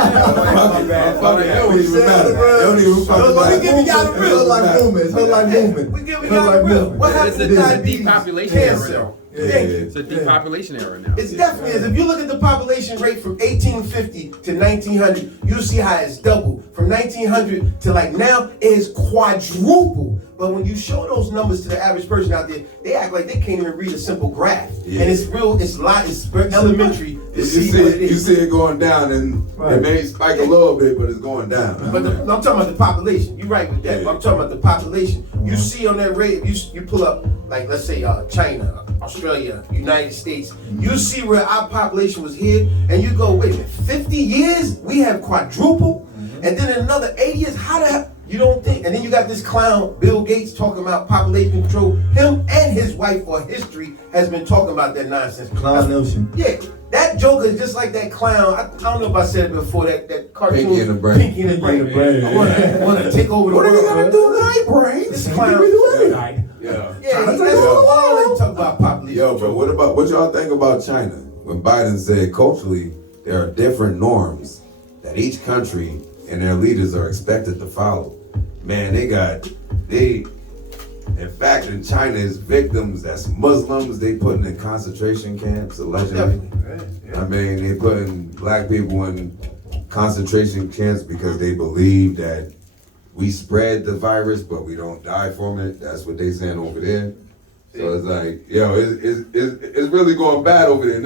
Fuck it, They don't even matter. They don't even fucking Look, we matter. giving y'all the real. Hoodlife movement. Hoodlife movement. We giving y'all the real. What happened to It's a diabetes? depopulation era Cancer. now. Thank you. It's a depopulation era now. It's definitely is. If you look at the population rate from 1850 to 1900, you'll see how it's doubled. From 1900 to like now, it is quadrupled. But when you show those numbers to the average person out there, they act like they can't even read a simple graph. Yeah. And it's real, it's elementary to You see what it you is. see it going down, and Right. it may spike a little bit, but it's going down. But I'm talking about the population. You're right with that. Yeah. But I'm talking about the population. You see on that rate, you pull up, like let's say China, Australia, United States. You see where our population was here, and you go, wait a minute, 50 years we have quadrupled, and then in another 80 years, how the hell? You don't think? And then you got this clown, Bill Gates, talking about population control. Him and his wife for history has been talking about that nonsense. Clown notion. Yeah, that Joker is just like that clown. I don't know if I said it before. That cartoon. Pinky and the Brain. Pinky and the Brain. I want to take over the What are world. you gonna do tonight, brain? This You clown. can do everything. Yeah. Yeah, Trying to that's take over the all they world. talk about population. Yo, but what y'all think about China? When Biden said culturally there are different norms that each country and their leaders are expected to follow. Man, in fact, in China, is victims that's Muslims. They putting in concentration camps allegedly. Definitely. I mean, they putting black people in concentration camps because they believe that we spread the virus, but we don't die from it. That's what they saying over there. So it's like, yo, it's really going bad over there.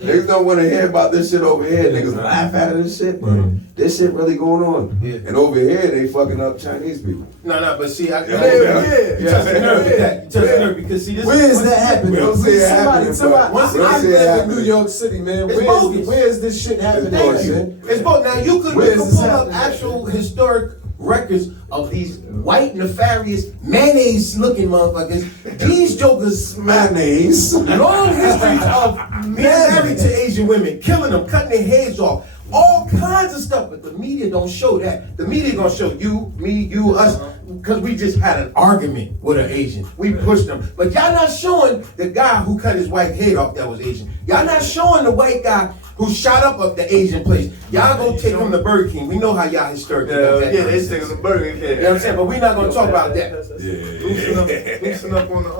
Niggas don't want to hear about this shit over here. Niggas laugh at this shit, but this shit really going on. Yeah. And over here, they fucking up Chinese people. No, but see, Yeah. you touch the nerve with that. You touch the nerve because see, this Where is that happening? We don't see it happening, Somebody, but we don't I see it live in happening. New York City, man. It's bogus. Where is this shit happening? It's Thank bullshit. you. It's both. Now you could Where is this pull up happening? actual historic records of these white nefarious mayonnaise looking motherfuckers. These jokers Mayonnaise. long histories of being married to Asian women, killing them, cutting their heads off, all kinds of stuff. But the media don't show that. The media gonna show you, me, you, us, because we just had an argument with an Asian. We pushed them. But y'all not showing the guy who cut his white head off that was Asian. Y'all not showing the white guy who shot up the Asian place. Y'all gonna take him to Burger King. We know how y'all historically Yeah, that. they take him to Burger King. You know what I'm saying? But we're not gonna talk about that. Loosen up on the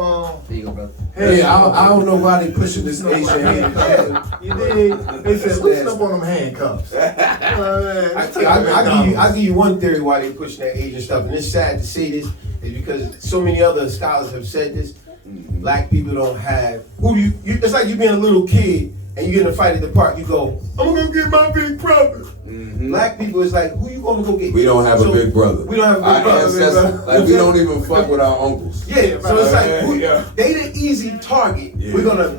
There you go, brother. Yeah, I don't know why they pushing this Asian handcuff. You dig? They said loosen up on them handcuffs. I'll give you one theory why they pushing that Asian stuff, and it's sad to say this, is because so many other scholars have said this. Black people don't have it's like you being a little kid and you get in a fight at the park, you go, I'm gonna get my big brother. Black people is like, who you gonna go get? We don't have a big brother. We don't have a big brother. Like we don't even fuck with our uncles. Yeah, so it's like they the easy target. Yeah. We're gonna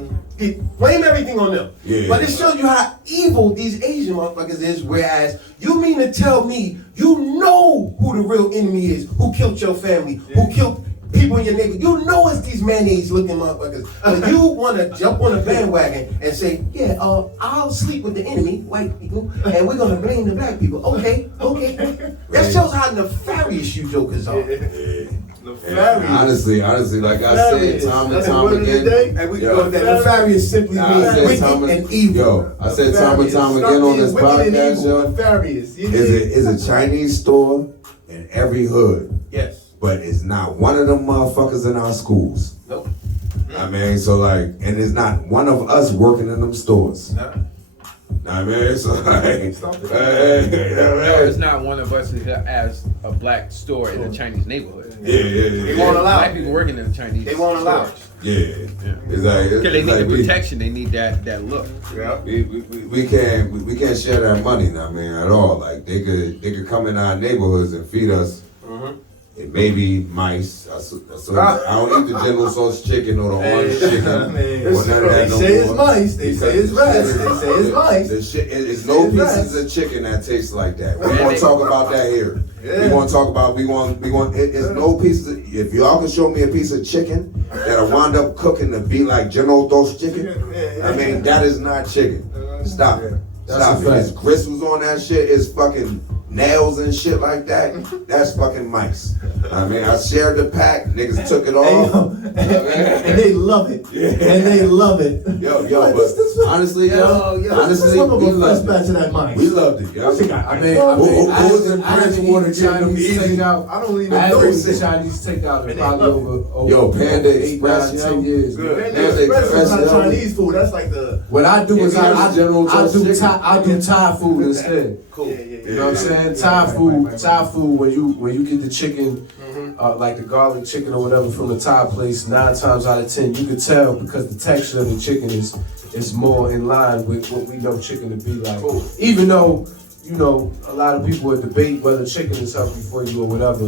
blame everything on them. Yeah. But it shows you how evil these Asian motherfuckers is, whereas you mean to tell me you know who the real enemy is, who killed your family, who killed people in your neighborhood. You know it's these mayonnaise looking motherfuckers. You wanna jump on a bandwagon and say, yeah, I'll sleep with the enemy, white people, and we're gonna blame the black people. Okay. That shows how nefarious you jokers are. And honestly, like I said, time and time again. And we go that nefarious simply means wicked and evil. Yo, I said time and time again on this podcast, yo. Nefarious. Is a Chinese store in every hood. Yes. But it's not one of them motherfuckers in our schools. Nope. I mean, so like, and it's not one of us working in them stores. Nah. I mean, so like, It's not one of us as a black store in a Chinese neighborhood. Yeah. They won't allow Black people working in the Chinese. They won't allow it. Yeah. It's like, Because they need like the protection. They need that look. Yeah. we can't share that money, I mean, at all. Like they could come in our neighborhoods and feed us. It may be mice. I don't eat the General Tso's chicken or the orange chicken. Or none of that They no say it's more. mice. They say it's rats. They say it's mice. The shit, it's no pieces of chicken that tastes like that. We want to talk about that here. We want to talk about, it's no pieces of, if y'all can show me a piece of chicken that'll wind up cooking to be like General Tso's chicken, I mean, that is not chicken. Stop it. Stop it. It's gristles on that shit. It's fucking nails and shit like that. That's fucking mice. I mean, I shared the pack. Niggas took it off. And they love it. And they love it. Yo, but honestly, honestly, we loved back it. to that mice. We loved it, yo. I mean, I haven't eaten Chinese takeout. I don't even I haven't know. eaten Chinese takeout in probably over Yo, Panda 8, 9, Express, 10 years. Good. Man, Panda Express is not Express, yo. Chinese food. That's like the. What I do is If I here's General Tso's chicken. do Thai food instead. Cool. You know what I'm saying? Thai food. When you get the chicken, like the garlic chicken or whatever from a Thai place, 9 times out of 10 you can tell because the texture of the chicken is more in line with what we know chicken to be like. Even though a lot of people would debate whether chicken is healthy for you or whatever.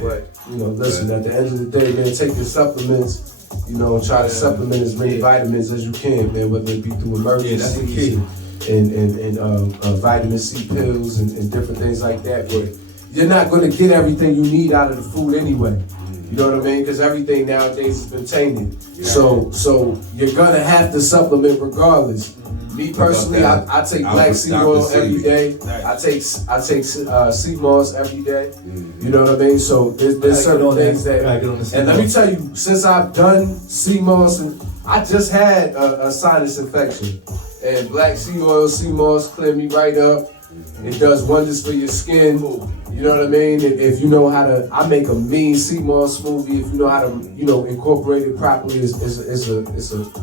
But listen, at the end of the day, man, take your supplements. Try to supplement as many vitamins as you can, man. Whether it be through emergencies and vitamin C pills and different things like that. But you're not going to get everything you need out of the food anyway. You know what I mean? Because everything nowadays has been tainted. So you're going to have to supplement regardless. Me personally, I take black seed oil every day. I take sea moss every day. You know what I mean? So there's certain things that, and let me tell you, since I've done sea moss, and I just had a sinus infection, and black seed oil, sea moss cleared me right up. It does wonders for your skin. You know what I mean? If you know how to, I make a mean sea moss smoothie. If you know how to, incorporate it properly, it's a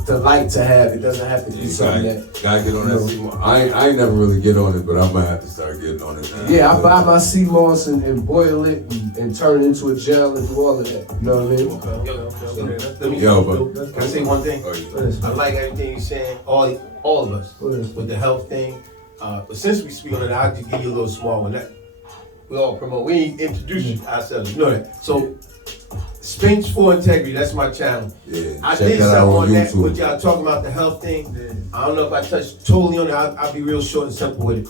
delight to have. It doesn't have to be something that. Gotta get on that sea moss. I ain't never really get on it, but I might have to start getting on it now. Yeah, I buy my sea moss and boil it and turn it into a gel and do all of that. You know what I mean? Can I say one thing? I like everything you're saying, all of us, with the health thing. But since we speak on it, I'll just give you a little small one. That we all promote. We ain't introduce ourselves. You know that. So Spinks for Integrity, that's my channel. Yeah, I check did that out something on on that, YouTube. what y'all talking about the health thing. I don't know if I touched totally on it. I'll be real short and simple with it.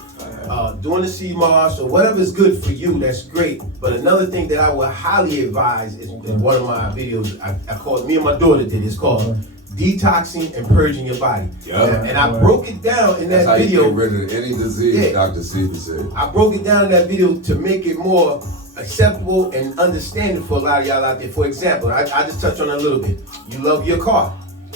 Doing the sea moss or whatever is good for you, that's great. But another thing that I would highly advise is one of my videos I called, me and my daughter did, it's called Detoxing and Purging Your Body. Yeah. And I broke it down in That's that how video. you get rid of any disease, Yeah. Dr. Ceasar said. I broke it down in that video to make it more acceptable and understanding for a lot of y'all out there. For example, I just touched on it a little bit. You love your car.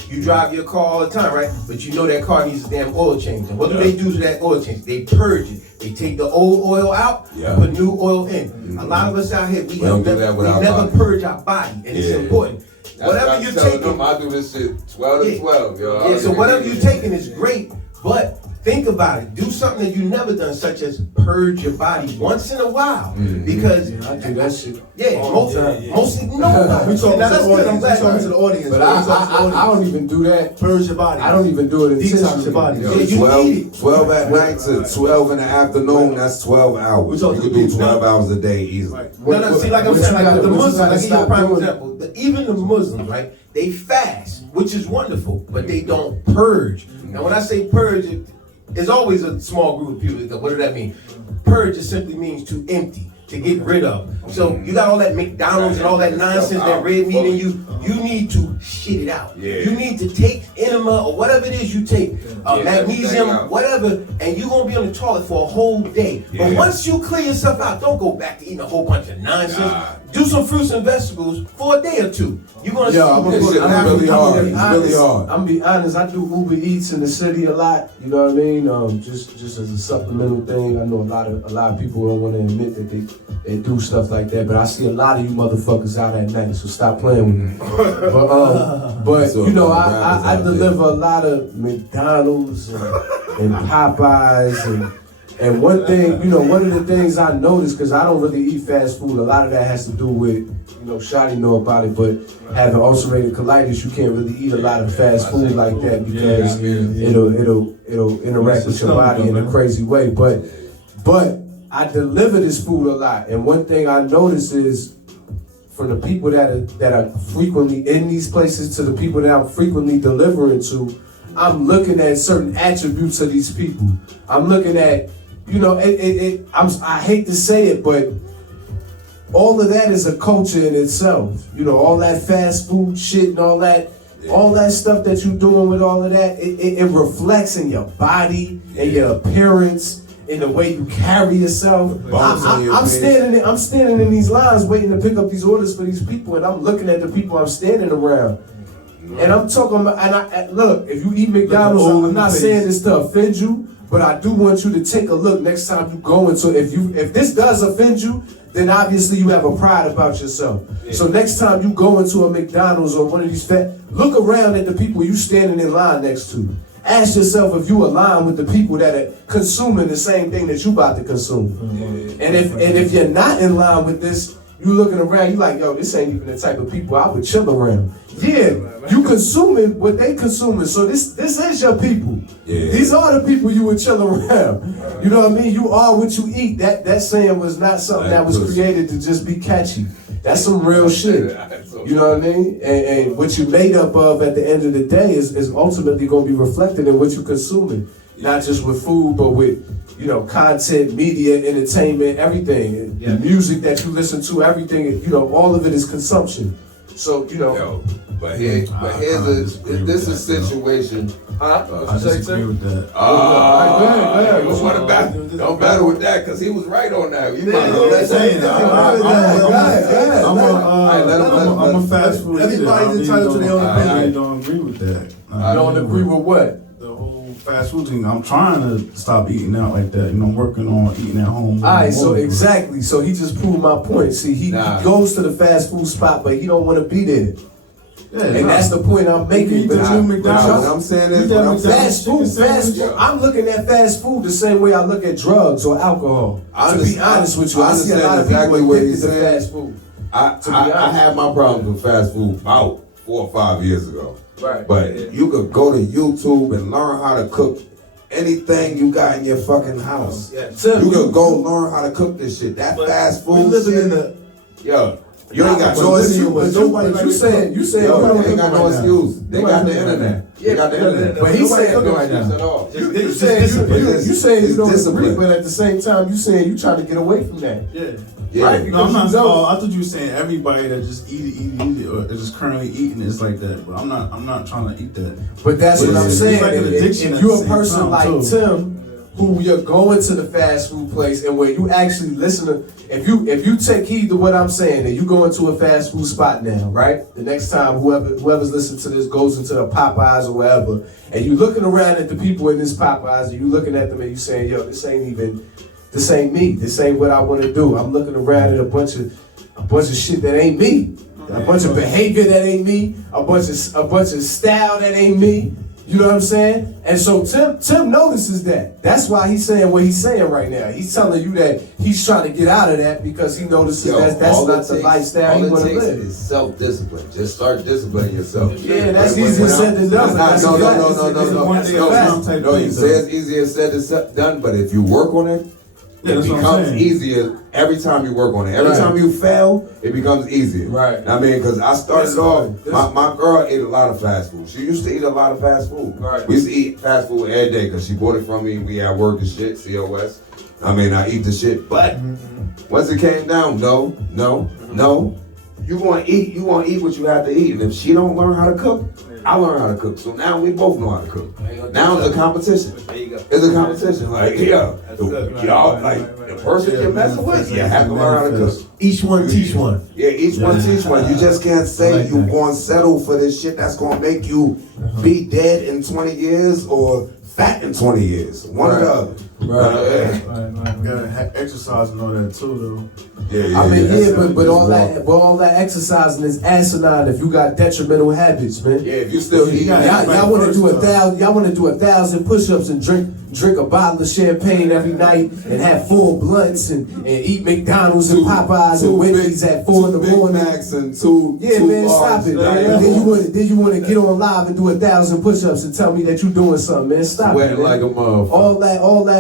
You drive your car all the time, right? But you know that car needs a damn oil change. And what do they do to that oil change? They purge it. They take the old oil out, put new oil in. A lot of us out here, we don't do that with our never body. purge our body, and it's important. Whatever you're taking, I do this shit 12 to 12, yo. yeah, so whatever you're taking is great, but think about it. Do something that you've never done, such as purge your body once in a while. Because I do that shit. mostly nobody. We talking Now to that's the good. I'm audience. We glad. talking to the audience. But I don't even do that. Purge your body. I don't even do it Detox intentionally. your body. Yo, Yeah, you 12, need it. 12 at night to 12 in the afternoon, that's 12 hours. You could do 12 hours a day easily. No, see, like I'm What saying, you like gotta- the what you Muslims, gotta like give you a stop prime doing- example. Even the Muslims, right? They fast, which is wonderful, but they don't purge. And when I say purge, it's always a small group of people that go, what does that mean? Purge just simply means to empty, to get rid of. So you got all that McDonald's and all that nonsense, that red meat in you. You need to shit it out. Yeah. You need to take enema or whatever it is you take, magnesium, out. whatever, and you're gonna be on the toilet for a whole day. But once you clear yourself out, don't go back to eating a whole bunch of nonsense. Nah. Do some fruits and vegetables for a day or two. You're gonna Yo, I'm see. This shit is really hard. It's really honest. hard. I'm gonna be honest. I do Uber Eats in the city a lot. You know what I mean? Just as a supplemental thing. I know a lot of people don't want to admit that they do stuff like that. But I see a lot of you motherfuckers out at night. So stop playing with me. But So, you know, rappers I out there. deliver a lot of McDonald's and Popeyes and one thing, you know, one of the things I noticed, because I don't really eat fast food, a lot of that has to do with, you know, Shotty know about it, but having ulcerative colitis, you can't really eat a lot of fast food like that because it'll interact with your body in a crazy way. But I deliver this food a lot, and one thing I notice is from the people that are frequently in these places to the people that I'm frequently delivering to, I'm looking at certain attributes of these people. I'm looking at, you know, I hate to say it, but all of that is a culture in itself. You know, all that fast food shit and all that stuff that you're doing with all of that, it reflects in your body and your appearance, in the way you carry yourself. I'm standing in these lines waiting to pick up these orders for these people, and I'm looking at the people I'm standing around. And I'm talking about, and look, if you eat McDonald's, I'm not saying this to offend you, but I do want you to take a look next time you go into, if this does offend you, then obviously you have a pride about yourself. Yeah. So next time you go into a McDonald's or one of these look around at the people you standing in line next to. Ask yourself if you align with the people that are consuming the same thing that you about to consume. Mm-hmm. And if you're not in line with this, you looking around, you like, yo, this ain't even the type of people I would chill around. Yeah, you consuming what they consuming, so this is your people. Yeah. These are the people you would chill around. You know what I mean? You are what you eat. That saying was not something that was created to just be catchy. That's some real shit. You know what I mean? And what you're made up of at the end of the day is ultimately going to be reflected in what you're consuming. Not just with food, but with, you know, content, media, entertainment, everything. The music that you listen to, everything, you know, all of it is consumption. So, you know. Yo, here's a situation. I disagree with that. Don't battle with that, because he was right on that. You might know that's saying I'm a fast food eater. Everybody's entitled to their own opinion. I don't agree with that. I don't agree with what? The whole fast food thing. I'm trying to stop eating out like that. You know, I'm working on eating at home. Alright, so exactly. So he just proved my point. See, he goes to the fast food spot, but he don't want to be there. Yeah, and that's the point I'm making. But I'm saying is, fast food. I'm looking at fast food the same way I look at drugs or alcohol. To be honest with you, I see a lot of people addicted to fast food. I had my problems with fast food about 4 or 5 years ago. Right. But you could go to YouTube and learn how to cook anything you got in your fucking house. Yeah. You could go learn how to cook this shit. That fast food shit. You ain't got no excuse. You saying Yo, they ain't got no excuse. They got the internet. They got the internet. But he's saying no right excuse now. at all. You saying you don't agree, discipline. but at the same time you saying you trying to get away from that. Yeah. Yeah. Right? No, I'm not. Because you know- I thought you were saying everybody that just eat it, or is just currently eating is like that. But I'm not trying to eat that. But that's what I'm It's saying. like an addiction If at you're the a same person time, like too. Tim, who you're going to the fast food place, and where you actually listen to, if you take heed to what I'm saying, and you go into a fast food spot now, right? The next time whoever's listening to this goes into the Popeyes or wherever, and you looking around at the people in this Popeyes, and you looking at them and you saying, yo, this ain't me. This ain't what I want to do. I'm looking around at a bunch of shit that ain't me. A bunch of behavior that ain't me. A bunch of style that ain't me. You know what I'm saying? And so Tim notices that. That's why he's saying what he's saying right now. He's telling you that he's trying to get out of that because he notices that's not the lifestyle he want to live. Is self-discipline. Just start disciplining yourself. Yeah, that's easier said than done. No, you say it's easier said than done, but if you work on it, Yeah, it that's what I'm becomes saying. easier every time you work on it. Every time you fail, it becomes easier. Right. I mean, because I started off, This- my girl ate a lot of fast food. She used to eat a lot of fast food. Right. We used to eat fast food every day because she bought it from me. We at work and shit, COS. I mean, I eat the shit, but once it came down, no. You want to eat what you have to eat. And if she don't learn how to cook, I learn how to cook. So now we both know how to cook. Now it's a competition. There you go. It's a competition. Like, yeah, good. y'all, like, the person you're messing with, you have to learn how to cook. Each one teach one. Yeah, each one teach one. You just can't say you going to settle for this shit that's going to make you be dead in 20 years or fat in 20 years. One or the other. You gotta exercise and all that too, Yeah, I mean, that's but all wrong. all that exercising is asinine if you got detrimental habits, man. Yeah, if you still eat. Y'all want to do 1,000 push-ups and drink a bottle of champagne every night and have 4 blunts and eat McDonald's and Popeyes and Wendy's at 4 in the Big morning. Macs and two. Yeah, man, stop it, man. Then you want to get on live and do 1,000 push-ups and tell me that you doing something, man. Stop it, Sweating man. like a motherfucker.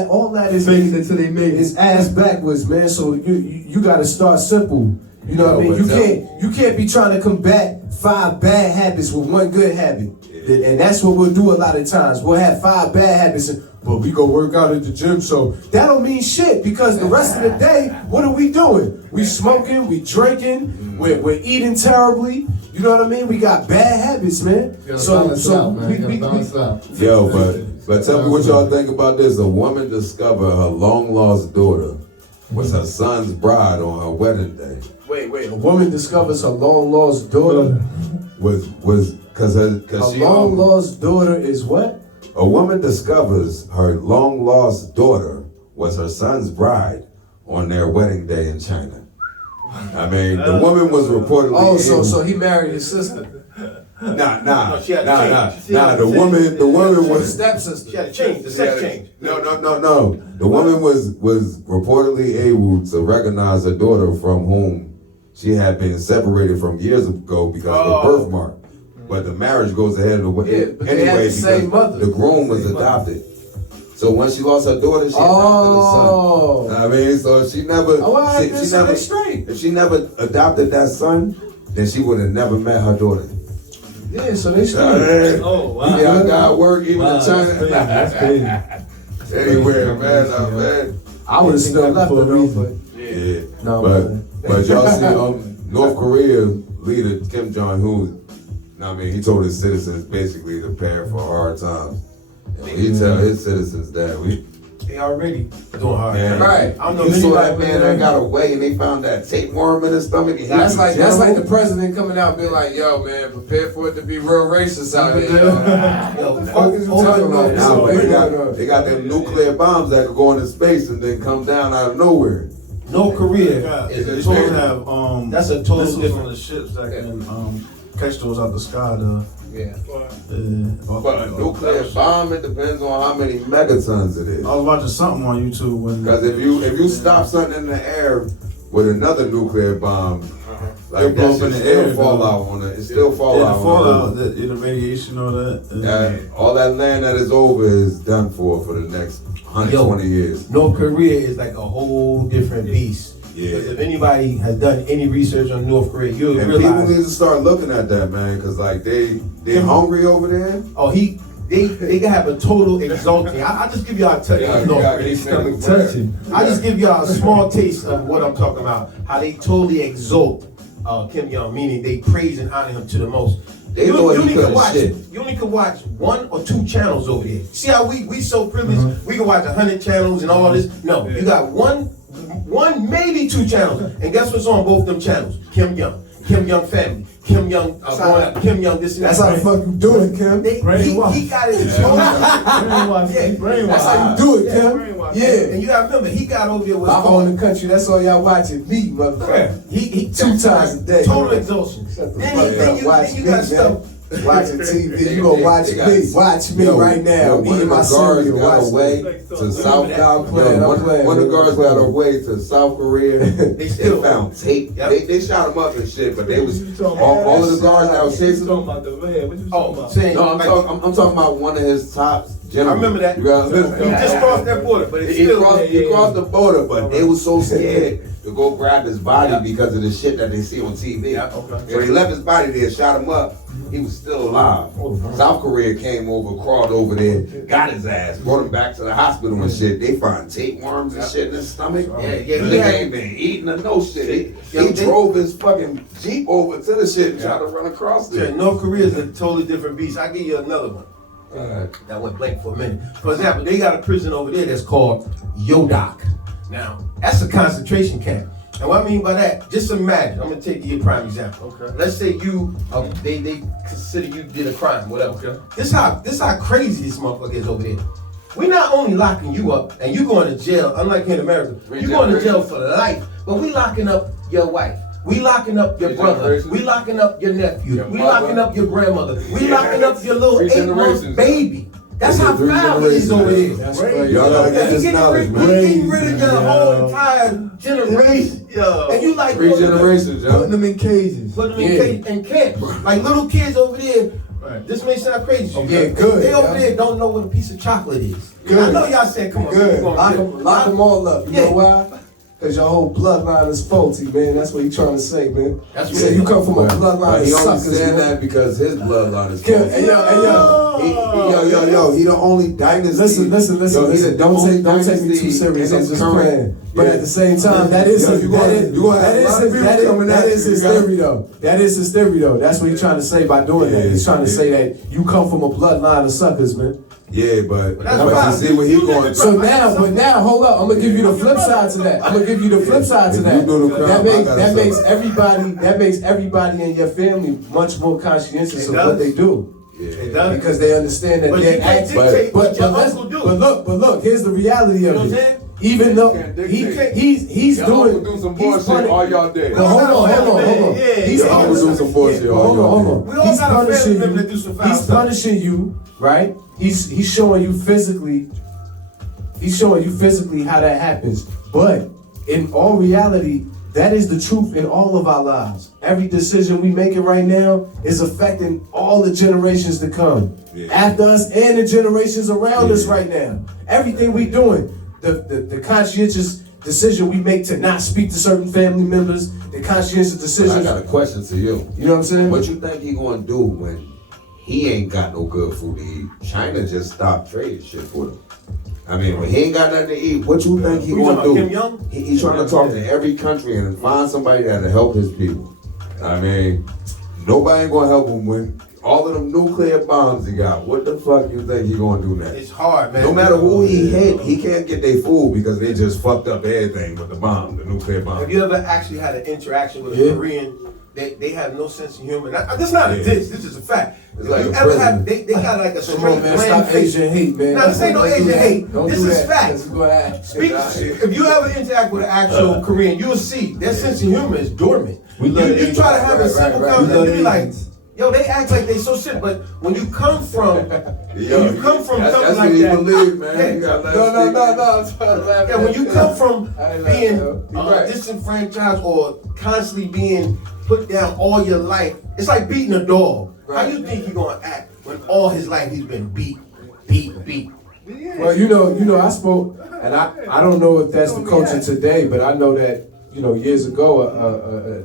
All that is Fake it until they make it. is ass backwards, man. So you got to start simple. You know what I mean? You can't be trying to combat 5 bad habits with 1 good habit. And that's what we'll do a lot of times. We'll have 5 bad habits, but we go work out at the gym. So that don't mean shit because the rest of the day, what are we doing? We smoking, we drinking, we're eating terribly. You know what I mean? We got bad habits, man. Yo, but tell me what y'all think about this. A woman discovered her long lost daughter was her son's bride on her wedding day. Wait. A woman discovers her long lost daughter. Was because A long lost daughter is what? a woman discovers her long lost daughter was her son's bride on their wedding day in China. I mean, the woman was reportedly. Oh, so he married his sister. Nah. She had to change. The woman His was. stepsister. She had to change. The sex change. No. The woman was reportedly able to recognize her daughter from whom she had been separated from years ago because of her birthmark. But the marriage goes ahead of the way. Yeah, but they had the same because mother. the groom was adopted. So when she lost her daughter, she adopted her son. I mean, so she never. Straight. If she never adopted that son, then she would have never met her daughter. Yeah, so they straight. Oh, wow. Yeah, God work even in China. That's crazy. Anywhere, man. I would have still left her though, but Yeah. no. But y'all see, North Korea leader Kim Jong-un, I mean, he told his citizens basically to prepare for hard times. And he tell his citizens that They already doing hard. Yeah. Right. I don't know you saw anybody that man that got away and they found that tapeworm in his stomach. And he That's was like the general. president coming out and being like, yo, man, prepare for it to be real racist out there, yo. What the fuck is you talking about? Nah, but they got them nuclear bombs that could go into space and then come down out of nowhere. North Korea though. is They a supposed to total. have That's a total missiles different- on the ships that can catch those out the sky. Though. Yeah. But a nuclear bomb, it depends on how many megatons it is. I was watching something on YouTube when Because if you stop something in the air with another nuclear bomb, like It'll blow that up in shit the still air, fall though. out on it. It still fall the out. fallout, the radiation, all that. All that land that is over is done for the next 120 years. North Korea is like a whole different beast. Yeah. Because if anybody has done any research on North Korea, you'll And people realize. need to start looking at that, man, because like they hungry over there. Oh, they can have a total exalting. I just give y'all a touch of North Korea. I just give y'all a small taste of what I'm talking about. How they totally exalt Kim Jong, meaning they praise and honor him to the most. They You thought he only couldn't can watch. shit. You only can watch 1 or 2 channels over there. See how we so privileged? We can watch 100 channels and all this. No, you got one, maybe 2 channels. And guess what's on both them channels? Kim Jong family, Kim Jong growing up, Kim Jong this and that. That's how the fuck you do it, Kim. He got it. That's how you do it, Kim. Yeah. And you gotta remember, he got over there with I own the country. That's all y'all watching. Me, motherfucker. He 2 times a day. Total exhaustion. Shut the Then fuck up. Watch you me, got man. stuff. Watching TV. You gonna watch me. Watch me right now. One Eating of my the guards cereal. got Watch away me. to South Korea. I'm playing. One of the guards got away to South Korea. They still found tape. Yep. They shot him up and shit, but they was all of the guards that was chasing him. Saying, No, I'm talking about one of his top generals. I remember that. You gotta listen. He just crossed that border, but it's He still. crossed the border, but they was so scared to go grab his body because of the shit that they see on TV. Yeah, okay. So they left his body there, shot him up. He was still alive. South Korea came over, crawled over there, got his ass, brought him back to the hospital and shit. They find tapeworms and shit in his stomach. Yeah, The he nigga had- ain't been eating or no shit. Yeah, He they- drove his fucking Jeep over to the shit and tried to run across Yeah, there. North Korea is a totally different beast. I'll give you another one. That went blank for a minute. For example, they got a prison over there that's called Yodok. Now, that's a concentration camp. And what I mean by that, just imagine, I'm gonna take you a prime example. Okay. Let's say you, they consider you did a crime, whatever. Okay. This how crazy this motherfucker is over there. We not only locking you up and you going to jail, unlike here in America, you going to jail for life, but we locking up your wife. We locking up your brother. We locking up your nephew. We locking up your grandmother. We locking up your little 8-month baby. That's how foul it is over here. That's crazy. Y'all gotta get this knowledge, man. Getting rid of your whole entire generation. And you like 3 generations, Putting yo. them in cages. put them in camps. Like little kids over there. This may sound crazy. Yeah, good. They over there don't know what a piece of chocolate is. Good. I know y'all said, come on. Good. we gonna Lock them all up. You Yeah. know why? Because your whole bloodline is faulty, man. That's what he trying to say, man. That's He said you come from a bloodline But of he only suckers, said man. that because his bloodline is Hey, faulty. yo. He the only dynasty. Listen. Yo, he the Don't only take me too dynasty serious. in I'm his just current- playing. But Yeah. at the same time, that is his theory, though. That is his theory, though. That's what he's trying to say by doing that. He's trying to say that you come from a bloodline of suckers, man. Yeah, but That's you fine. see what he going. So now, hold up. I'm gonna give you the flip side to that. If you do the crime, I gotta That suffer. makes everybody in your family much more conscientious It of what does. they do. It does. Because they understand that But they're you can't acting. dictate what your let's- uncle do. but look, here's the reality You know of what I'm it. saying? Even though You can't dictate. he's Your doing uncle do some he's bullshit, puni- all y'all did. But hold on. Yeah, He's Your uncle do some bullshit, all Hold y'all on. did. We all He's got a family punishing member you. that do some foul He's stuff. punishing you, right? He's showing you physically. He's showing you physically how that happens. But in all reality, that is the truth in all of our lives. Every decision we making right now is affecting all the generations to come. Yeah. After us and the generations around us right now. Everything we doing. The conscientious decision we make to not speak to certain family members, the conscientious But I decisions. got a question to you. You know what I'm saying? What you think he gonna do when he ain't got no good food to eat? China just stopped trading shit for them. I mean, when he ain't got nothing to eat, what you think he Who you gonna talking do? about, Kim Jong? He's trying to talk to every country and find somebody that'll help his people. I mean, nobody ain't gonna help him when all of them nuclear bombs he got. What the fuck you think he gonna do next? It's hard, man. No matter who he hit, he can't get their food because they just fucked up everything with the bomb, the nuclear bomb. Have you ever actually had an interaction with a Yeah. Korean? They have no sense of humor. Now, this is not a diss. This is a fact. It's If like you a ever prison. have, they got like a Come straight on, man. bland Stop face. Asian hate, man. No, this ain't no Don't do Asian that. hate. Don't This do is that. fact. Let's go ahead. Speak, if you ever interact with an actual Korean, you'll see their sense of humor is dormant. We love You Asians. try to have a Right, simple right. conversation, We they be love like, Asians. yo, they act like they so shit. But when you come from, Yo, when you come from that's something what like he that, believe, man. yeah. You gotta let No. him speak. I'm trying to laugh. Yeah, when you come from I ain't laughing, being yo. You're right. disenfranchised or constantly being put down all your life, it's like beating a dog. How Right. you think you're gonna act when all his life he's been beat? Well, you know, I spoke, and I don't know if that's the culture today, but I know that years ago,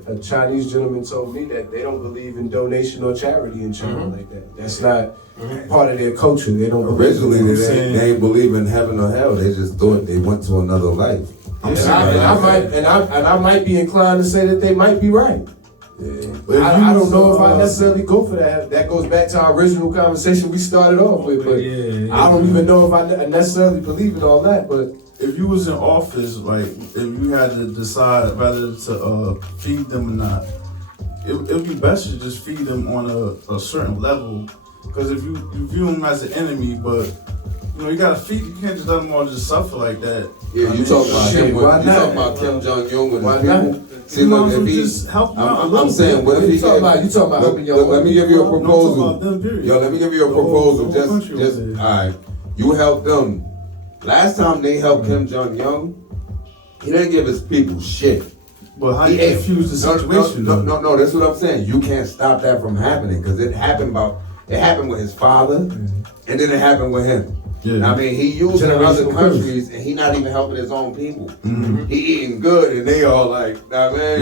a Chinese gentleman told me that they don't believe in donation or charity in China like that. That's not part of their culture. They don't. Originally, they ain't believe in heaven or hell. They just thought they went to another life. I might be inclined to say that they might be right. Yeah. I don't know if I necessarily go for that. That goes back to our original conversation we started off with. But I don't even know if I necessarily believe in all that. But if you was in office, like if you had to decide whether to feed them or not, it would be best to just feed them on a certain level. Because if you view them as an enemy, but you gotta feed. You can't just let them all just suffer like that. Yeah, you talking about Kim Jong-un and his people. See, look, if he just help them out I'm saying, what if he talking about helping your let me give you a proposal. Them, Yo, let me give you a proposal. Just all right. You help them. Last time they helped Kim Jong-un, he didn't give his people shit. But how you confuse the situation? No, that's what I'm saying. You can't stop that from happening because it happened with his father, and then it happened with him. Yeah. I mean, he using other countries, and he not even helping his own people. Mm-hmm. He eating good, and they all like, I mean,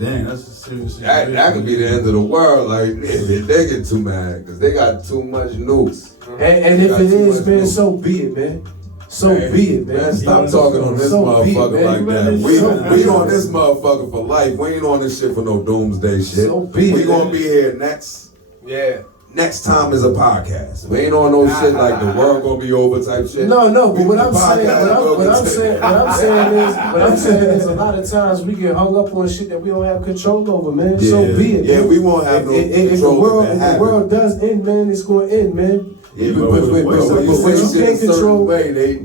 dang, that's a serious situation. That could be the end of the world. Like, they get too mad because they got too much nukes. And if it is, man, so be it, man. So be it, man. Stop talking on this motherfucker like that. We on this motherfucker for life. We ain't on this shit for no doomsday shit. So be it. We gonna be here next. Yeah. Next time is a podcast. We ain't on no shit like the world gonna be over type shit. No, but what I'm saying is a lot of times we get hung up on shit that we don't have control over, man. Yeah. So be it. Yeah, man. We won't have no control. If the world does end, man, it's gonna end, man. Yeah, but you can't control.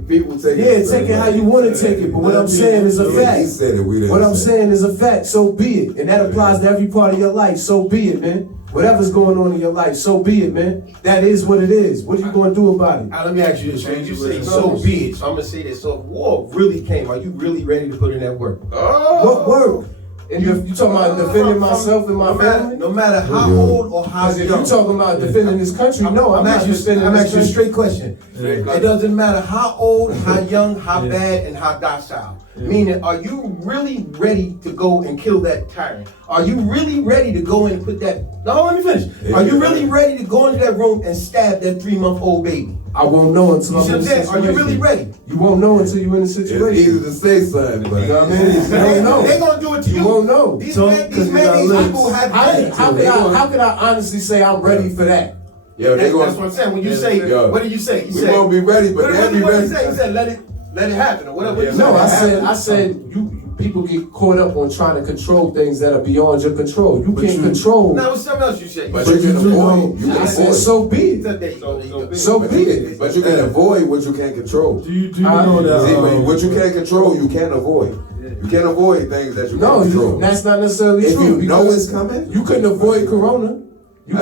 People take take it how you want to take it. But what I'm saying is a fact. He said it. We didn't. What I'm saying is a fact. So be it, and that applies to every part of your life. So be it, man. Whatever's going on in your life, so be it, man. That is what it is. What are you going to do about it? Let me ask you this. When you say so be it, so I'm going to say this. So if war really came, are you really ready to put in that work? What work? And you talking about defending myself and my family? No matter how old or how young. If you talking about defending this country, no, I'm not defending I'm this asking you a country. straight question. It doesn't matter how old, how young, how bad, and how docile. Meaning, are you really ready to go and kill that tyrant? Are you really ready to go and put that... No, let me finish. Are you really ready to go into that room and stab that 3-month-old baby? I won't know until I'm in the situation. Are you really ready? You won't know until you're in the situation. It's easy to say something, but you know what I mean? They're going to do it to you. You won't know. These people have... How can I honestly say I'm ready for that? Yeah, that's what I'm saying. When you say... What did you say? We won't be ready, but they'll be ready. You said let it happen, or whatever. No, I said people get caught up on trying to control things that are beyond your control. You can't control. Now, what's something else you say? But you can avoid. I said, so be it. So be it. But you can avoid what you can't control. Do you know that? See, what you can't control, you can't avoid. You can't avoid things that you can't control. That's not necessarily if true. If you know it's coming, you couldn't avoid Corona. You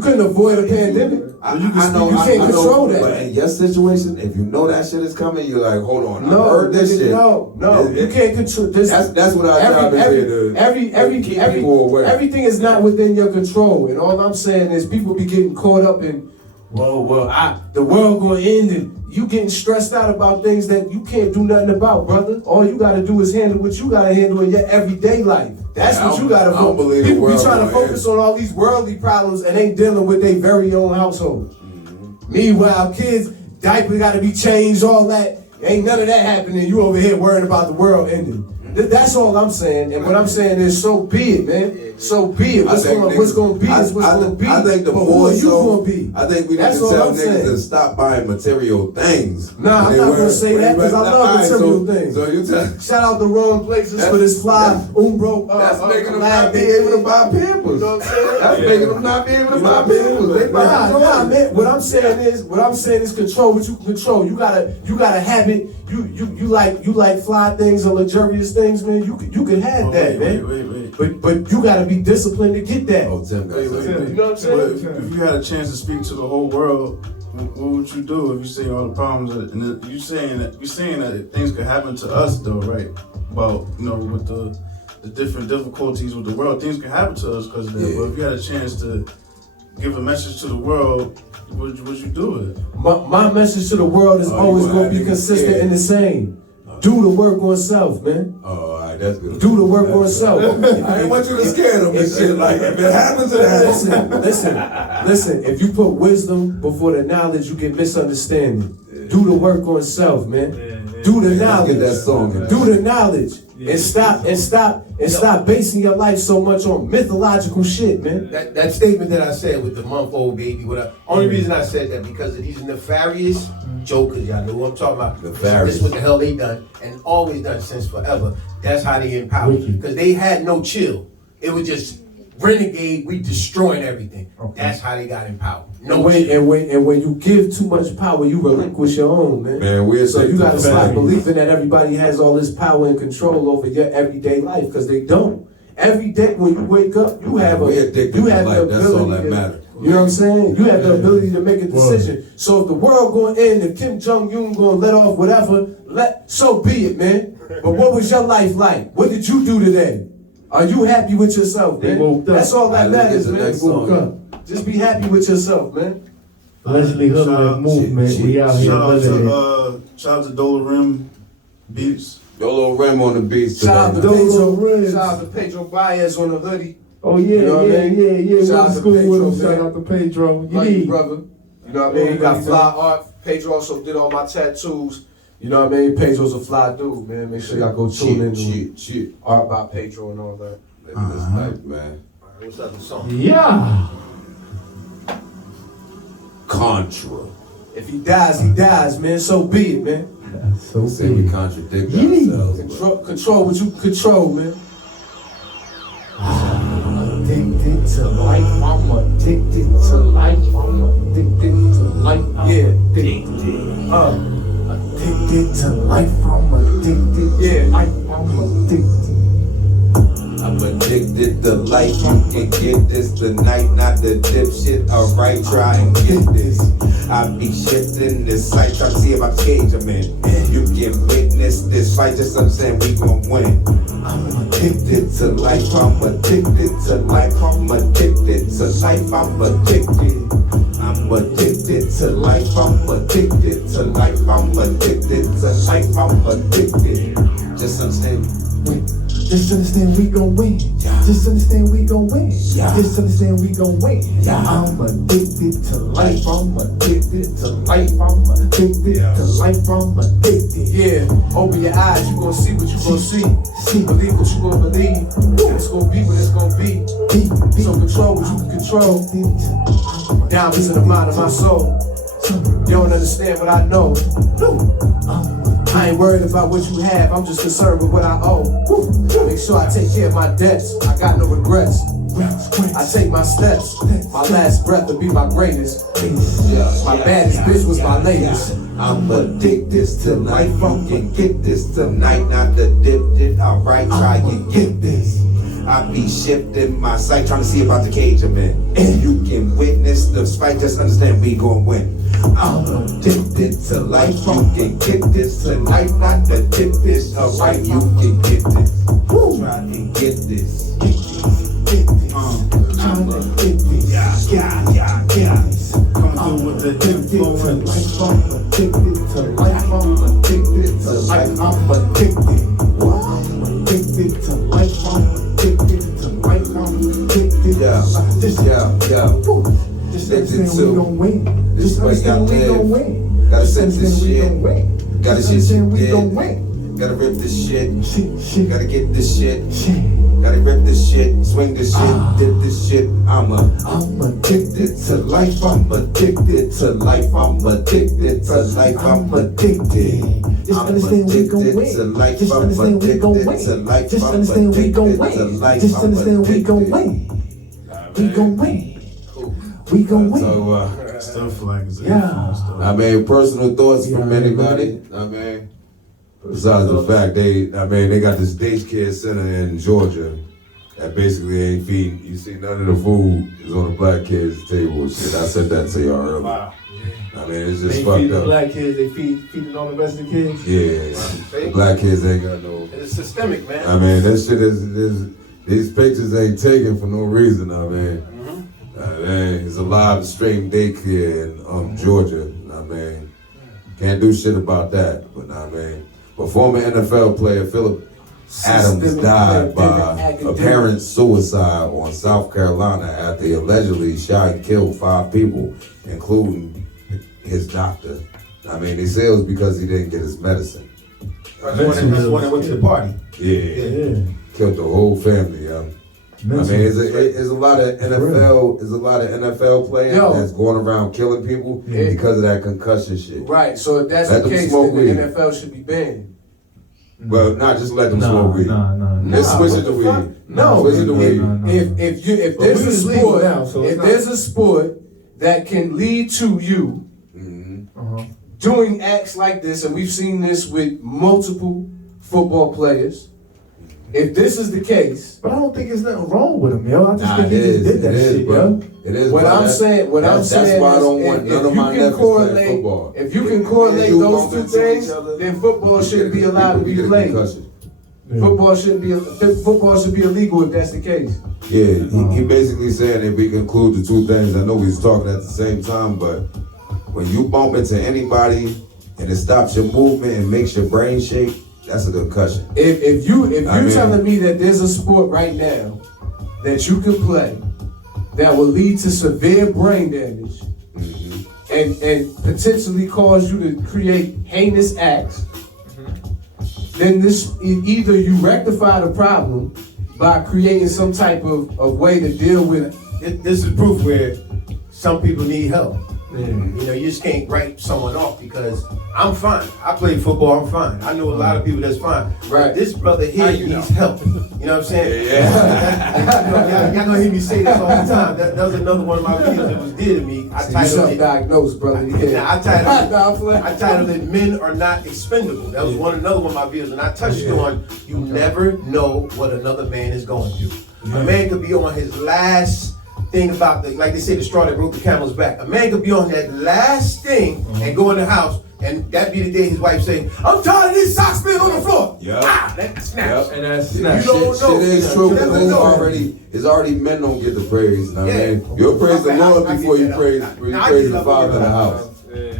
couldn't avoid a pandemic. I know you can't control that. But in your situation, if you know that shit is coming, you're like, hold on, no, I heard this shit. No, you can't control this. That's what our job is here to keep people aware. Everything is not within your control, and all I'm saying is people be getting caught up in, the world gonna end, and you getting stressed out about things that you can't do nothing about, brother. All you gotta do is handle what you gotta handle in your everyday life. That's what you gotta focus. People be trying to focus on all these worldly problems and ain't dealing with their very own household. Mm-hmm. Meanwhile, kids, diapers gotta be changed, all that. Ain't none of that happening. You over here worrying about the world ending. That's all I'm saying. And what I'm saying is, so be it, man. So be it. What's going to be is what's going to be. I think the more you going to be. I think we need to tell niggas to stop buying material things. Nah, I'm not going to say that because I love material things. So you tell. Shout out the wrong places for this fly Umbro. That's making them not be able to buy Pampers. You know what I'm saying? That's making them not be able to buy Pampers. Nah, man. What I'm saying is control what you can control. You gotta have it. You like fly things and luxurious things, man. You can have that, man. Wait. But you gotta be disciplined to get that. Oh, Tim, you know what I'm saying? If you had a chance to speak to the whole world, what would you do if you see all the problems? And you're saying that things could happen to us, though, right? About with the different difficulties with the world, things can happen to us because of that. But if you had a chance to give a message to the world, would you do it? My message to the world is always going to be consistent and the same. Do the work on self, man. Oh, all right, that's good. Do the work on self. I ain't want you to scare them and shit. Like, if it happens, it happens. Listen. If you put wisdom before the knowledge, you get misunderstanding. Do the work on self, man. Do the knowledge. Get that song in. Do the knowledge. And stop basing your life so much on mythological shit, man. That statement that I said with the month-old baby, whatever. Only reason I said that because of these nefarious jokers, y'all know what I'm talking about. Nefarious. This is what the hell they done and always done since forever. That's how they in power. Because they had no chill. It was just renegade, we destroying everything. That's how they got in power. No and when you give too much power, you relinquish your own, man. So you gotta stop believing that everybody has all this power and control over your everyday life, because they don't. Every day when you wake up, you have the ability. That's all that matters. You know what I'm saying? You have the ability to make a decision. So if the world going to end, if Kim Jong-un going to let off whatever, so be it, man. But what was your life like? What did you do today? Are you happy with yourself, man? That's all that matters, man. Just be happy with yourself, man. Leslie Hoodlife movement. We out here. Shout out to Dolorim Beats. Dolo Rim on the beats today. Shout out to Pedro Baez on the hoodie. Oh yeah, you know what I mean? yeah. Shout out to School Pedro, with him. Shout out to Pedro. Love you, brother. You know what I mean? He got fly art. Pedro also did all my tattoos. You know what I mean? Pedro's a fly dude, man. Make sure y'all go tune in. Art by Pedro and all that. This night, man. What's up, the song? Yeah. Contra. If he dies, man. So be it, man. So Say we contradict ourselves. Control what you control, man. Addicted to life. I'm addicted to life. I'm addicted to life. Yeah. Addicted to life. I'm addicted to life. I'm addicted. I'm addicted to life, you can get this tonight, not the dipshit. Alright, try and get this. I be shifting this sight, try to see if I change a man. You can witness this fight, just understand we gon' win. I'm addicted to life, I'm addicted to life, I'm addicted to life, I'm addicted. I'm addicted to life, I'm addicted to life, I'm addicted to life, I'm addicted. Just understand. Just understand we gon' win. Just understand we gon' win. Just understand we gon' win. I'm addicted to life. I'm addicted to life. I'm addicted to life. I'm addicted. Yeah. Open your eyes, you gon' see what you gon' see. Believe what you gon' believe. It's gon' be what it's gon' be. So control what you can control. Down into the mind of my soul. You don't understand what I know. I ain't worried about what you have, I'm just concerned with what I owe. Make sure I take care of my debts, I got no regrets. I take my steps, my last breath will be my greatest. My baddest bitch was my latest. I'm addicted to life, you can get this tonight, not the dip. Alright, try and get this. I be shifting my sight, trying to see about the cage I'm in. And you can witness the fight, just understand we gon' win. I'm addicted to life, you can get this tonight, not the dip this. Alright, you can get this. Try and get this. I'm addicted. Yeah. Coming through with the influence. I'm addicted to life. I'm addicted to life. I'm addicted. I'm addicted to life. I'm addicted to life. I'm addicted. Just understand we gon' win. Just understand we gon' win. Gotta sense this shit. Gotta understand we shit gon' win. Gotta rip this shit. Gotta get this shit. Shit. Gotta rip this shit, swing this shit, dip this shit. I'm addicted to life, I'm addicted to life, I'm addicted to life, I'm addicted. Just understand we gon' win. Just understand we gon' win. Just understand we gon' win. Just understand we gon' win. We gon' win. We gon' win. So, Stuff like I mean, personal thoughts from anybody. I mean, besides the fact they got this daycare center in Georgia that basically ain't feeding. You see, none of the food is on the black kids' table and shit. I said that to y'all earlier. Wow. I mean, it's just They fucked feed the up. black kids, they feeding all the rest of the kids. Yeah, the black kids ain't got no. It's systemic, man. I mean, this shit is these pictures ain't taken for no reason. I mean, it's a live stream daycare in Georgia. I mean, can't do shit about that. But I mean, But former NFL player Philip Adams Systemic died by academic. apparent suicide on South Carolina after he allegedly shot and killed 5 people, including his doctor. I mean, they say it was because he didn't get his medicine. That's the one that went to the party. Yeah. Killed the whole family, yo. I mean, there's a lot of NFL players that's going around killing people because of that concussion shit. Right, so if that's Let the them case, smoke then weed. the NFL should be banned. Well, not just let them smoke weed. Let's switch it to weed. No, Switch it to weed. If there's a sport, if there's a sport that can lead to you doing acts like this, and we've seen this with multiple football players. If this is the case, But I don't think there's nothing wrong with him, yo. I just think it he just is, did that it is, shit, bro. yo. It is. what bro. I'm saying That's why I don't want none of my nephews playing football. if you can correlate You those bump two into things, each other, then football shouldn't be allowed to we be get a played. concussion. Football should be illegal if that's the case. Yeah, he basically saying if we conclude the two things, I know we was talking at the same time, but when you bump into anybody and it stops your movement and makes your brain shake, that's a concussion. If you're I mean- telling me that there's a sport right now that you can play that will lead to severe brain damage and potentially cause you to create heinous acts, then this either you rectify the problem by creating some type of way to deal with it. This is proof where some people need help. You know, you just can't write someone off because I'm fine. I play football, I'm fine. I know a lot of people that's fine. Right. But this brother here needs help. You know what I'm saying? Yeah. Y'all gonna hear me say this all the time. That was another one of my videos that was dear to me. I You titled it, self-diagnosed, brother. Now, I titled it Men Are Not Expendable. That was another one of my videos, and I touched on you never know what another man is going through. A man could be on his last thing about like they say, the straw that broke the camel's back. A man could be on that last thing and go in the house, and that be the day his wife say, "I'm tired of these socks being on the floor." Yep. That snaps. Yep. And that's You don't know. Shit is true. You never It's know. already men don't get the praise. You know what I Yeah. mean? You'll praise the Okay, Lord I before get you that. praise Now, I praise get the that. Father in the house.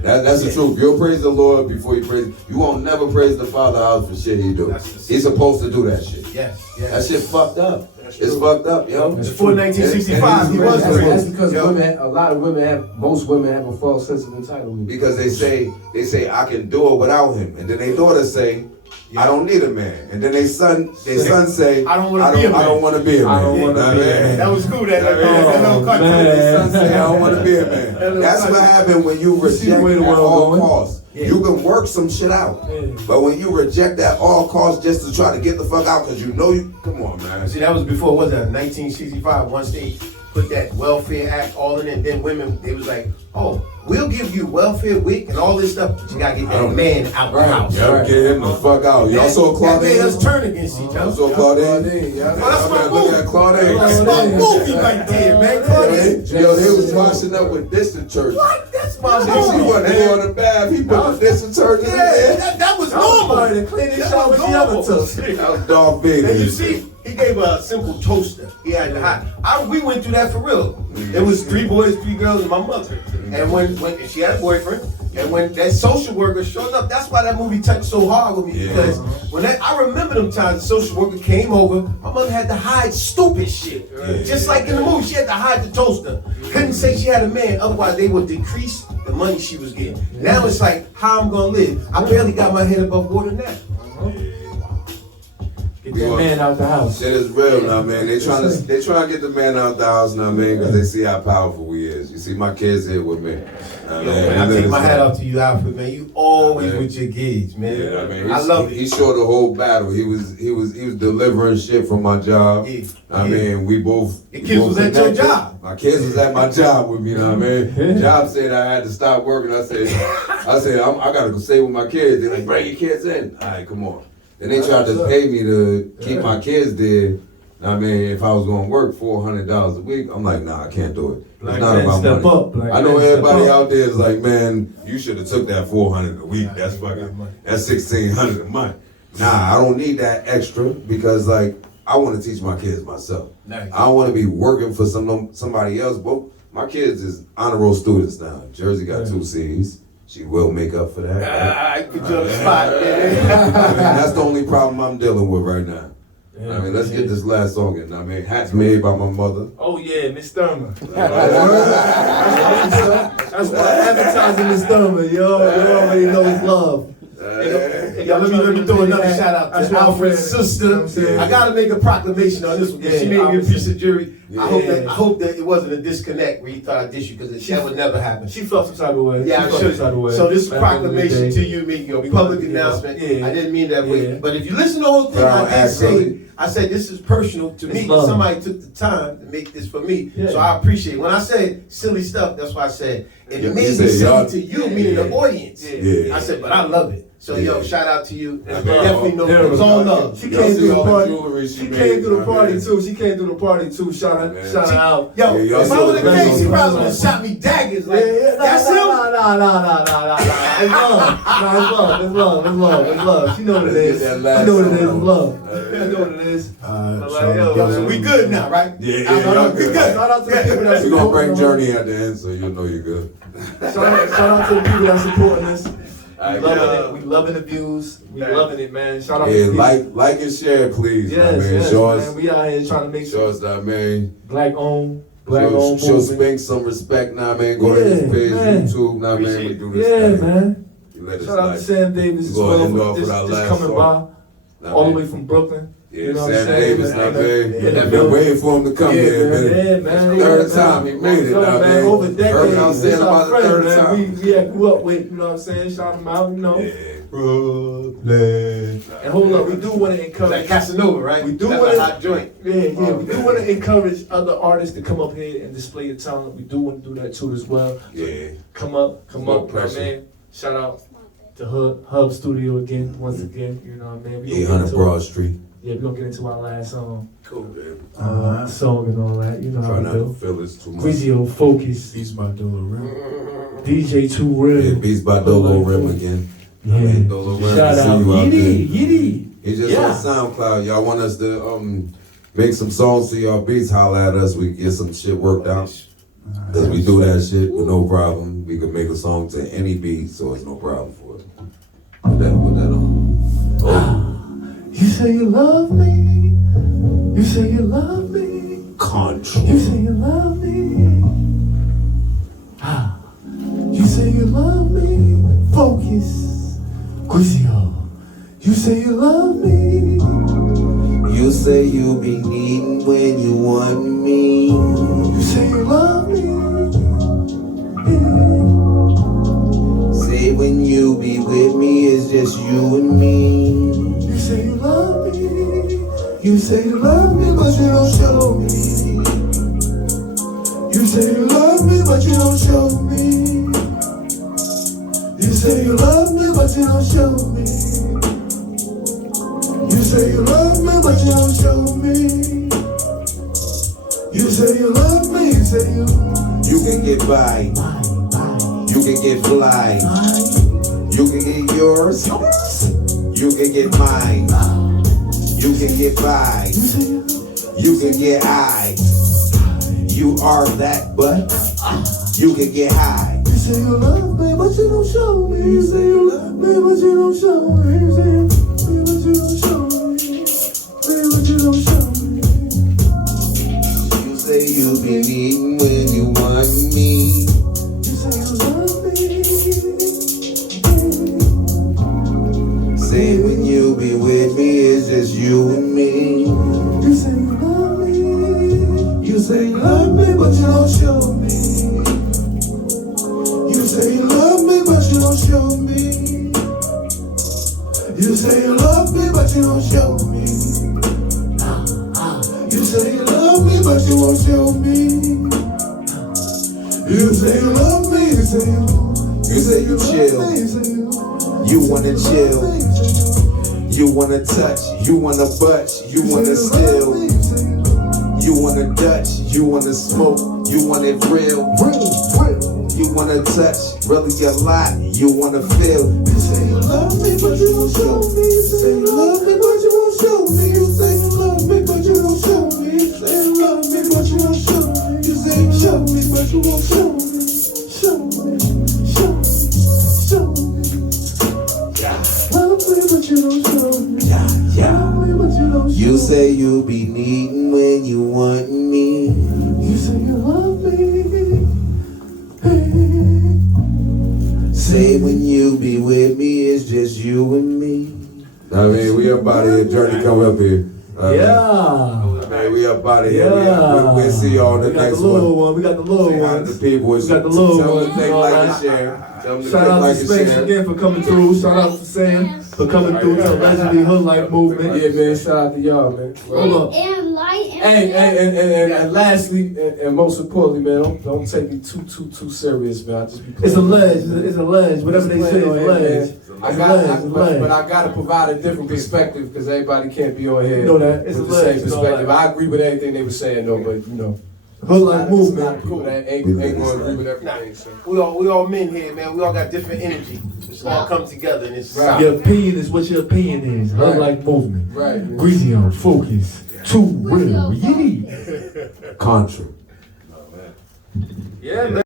That's the truth. You'll praise the Lord before you praise. You won't never praise the Father house for shit he do. That's the He's supposed to do that shit. Yes. That shit fucked up. It's fucked up, yo. Before 1965, he was That's That's praised. because Yo. most women have a false sense of entitlement. Because they say I can do it without him, and then their daughters say I don't need a man, and then their son say I don't wanna be a man. I don't want to be a man. I don't wanna Know be what a I mean? man. That was cool. That Oh, little cartoon. man. Their son say I don't want to be a man. That's what happened when you see the reject way the at world all going? costs. Yeah. You can work some shit out, but when you reject at all costs just to try to get the fuck out because you know you, come on, man. See, that was before, what was that, 1965, once they put that welfare act all in it, and then women, they was like, oh, we'll give you welfare week and all this stuff, but you gotta get that man out the house. Y'all get him the fuck out. Y'all saw That made Claudine? us turn against each Y'all other. saw Claudine? Oh, that's my Look movie. at Claudine. That's my movie right there, man. Claudine. Yo, they was washing up with this in church. What? That's my She movie. wasn't going to bath. He put this in church. Yeah, that was normal. to clean his That shop was with the other normal. tuss. That was dog big. And you see, he gave her a simple toaster. He had the hot. We went through that for real. It was 3 boys, 3 girls, and my mother. And when and she had a boyfriend, and when that social worker showed up, that's why that movie touched so hard with me. Yeah. Because when I remember them times the social worker came over, my mother had to hide stupid shit. Just like in the movie, she had to hide the toaster. Couldn't say she had a man, otherwise they would decrease the money she was getting. Now it's like, how I'm gonna live? I barely got my head above water now. Get that man out the house. Shit is real now, man. They trying to get the man out the house now, man, because they see how powerful we is. You see my kids here with me. Yo, man, I take my hat off to you, Alfred, man. You always with your kids, man. Yeah, I mean, I love it. He showed the whole battle. He was delivering shit from my job. Yeah, I yeah. mean, we both. Your kids was at your job. My kids was at my job with me. You know what I mean? Job said I had to stop working. I said I gotta go stay with my kids. They're like, bring your kids in. All right, come on. Then they tried to pay me to keep my kids there. I mean, if I was gonna work $400 a week, I'm like, nah, I can't do it. It's not about money. I know everybody out there is like, man, you should have took that $400 a week. That's $1,600 a month. Nah, I don't need that extra because like I want to teach my kids myself. Nice. I don't want to be working for somebody else. But my kids is honor roll students now. Jersey got 2 C's. She will make up for that. I put you on the spot, man. That's the only problem I'm dealing with right now. I mean, let's get this last song in. I mean, hat's made by my mother. Oh yeah, Miss Thurman. That's why advertising Miss Thurman. You already know it's love. Hey, y'all, let me throw another shout out to Alfred's sister. I gotta make a proclamation on this one. She made me a piece of jewelry. I hope that it wasn't a disconnect where you thought I dissed you, because that would never happen. She felt some type of way. Yeah, I'm sure. So this proclamation to you, making your public announcement. Yeah. I didn't mean that way. But if you listen to the whole thing, I said this is personal to me. Somebody took the time to make this for me. So I appreciate it. When I said silly stuff, that's why I said it may be silly to you, meaning the audience. I said, but I love it. So yo, shout out to you. I definitely know it was all love. She came through the party. She came through the party too. She came through the party too. Shout out. Yo, if I would have came, she probably would have shot me daggers. Like, that's him. Nah. It's love. She know what it is. She know what it is. It's love. She know what it is. So we good now, right? Yeah, we good. Shout out to the people that We're gonna bring Journey at the end, so you'll know you're good. Shout out to the people that supporting us. We loving the views. We loving it, man. Shout out to the like and share, please. Yes, show man. We out here trying to make show us that, man. Black owned Show Spink some respect, now, man. Go to his page, YouTube, now, man. We do this thing. Man. Shout out to Sam Davis as well for just coming by, all the way from Brooklyn. Yeah, you know Sam Davis, man. I've been waiting for him to come here, man. Third time he made it, now, man. Over decades, I'm saying about the third time. We grew up with, you know what I'm saying? Shout him out, you know. Brooklyn. And hold up, we do want to encourage. Like Casanova, right? We do want a hot joint. We do want to encourage other artists to come up here and display your talent. We do want to do that too as well. Yeah. Come up, man. Shout out to Hub Studio once again. You know what I mean? 800 Broad Street. Yeah, we're gonna get into our last song. Cool. Song and all that. You know how we do. Feel this too much. Quizio Focus. Beats by Dolo Rim. DJ Too Real. Yeah, Beats by Dolo Rim again. Yeah. Dolo Rim. Shout out. Yiddy. He's just on SoundCloud. Y'all want us to make some songs to y'all beats, holla at us. We can get some shit worked out. Cause we do that shit with no problem. We can make a song to any beat, so it's no problem for us. Put that on. You say you love me. You say you love me. Control. You say you love me. You say you love me. Focus. Quizio. You say you love me. You say you be needing when you want me. You say you love me. Say when you be with me, it's just you and me. You say you love me. You say you love me, but you don't show me. You say you love me, but you don't show me. You say you love me, but you don't show me. You say you love me, but you don't show me. You say you love me, you say you can get by. You can get fly. You can get yours. You can get mine. You can get by. You can get high. You are that, but you can get high. You say you love me, but you don't show me. You say you love me, but you don't show me. You say you love me, but you don't show me. But you don't show me. You say you be needing when you want me. You say you love me. Say when you be with me, it's just you and me. You say you love me. You say you love me, but you don't show me. You say you love me, but you don't show me. You say you love me, but you don't show me. You say you love me, but you won't show me. You say you love me, you say you chill. You say you wanna chill. You wanna touch, you wanna butt, you wanna steal. You wanna Dutch, you wanna smoke, you want it real. You wanna touch, really a lot, you wanna feel. You say you love me, but you don't show me. You say you love me, but you won't show me. You say you love me, but you don't show me. You say you love me, but you don't show me. You say you show me, but you won't show me. Show me, show me. needing when you want me. You say you love me. Hey. Say when you be with me, it's just you and me. I mean, we up out of here. Journey, come up here. Yeah. Man, we up out of here. Yeah. We'll see y'all on the next We got the little one. one. We got the little Say hi to ones. the people. We got the little Tell them ones. to take, All like, right. and share. Tell them to Shout take, out like, to and Space share. again for coming through. Shout out to Sam for coming through to allegedly Hoodlife movement. Yeah, man. Shout out to y'all, man. Hold up. And lastly, and most importantly, man, don't take me too serious, man. I just be It's alleged. It's alleged. Whatever they say is alleged. but I gotta provide a different perspective because everybody can't be on here. You know that. It's with the same alleged. You know perspective. that. I agree with everything they were saying, though, but you know, Hoodlife a lot movement. of people that ain't gonna agree with everything. So. We all men here, man. We all got different energy. It's all come together and it's Right. Your opinion is what your opinion is. Right. Hoodlife movement. Right. Greasy focus. Too real. Yeah. Contra. Yeah, man.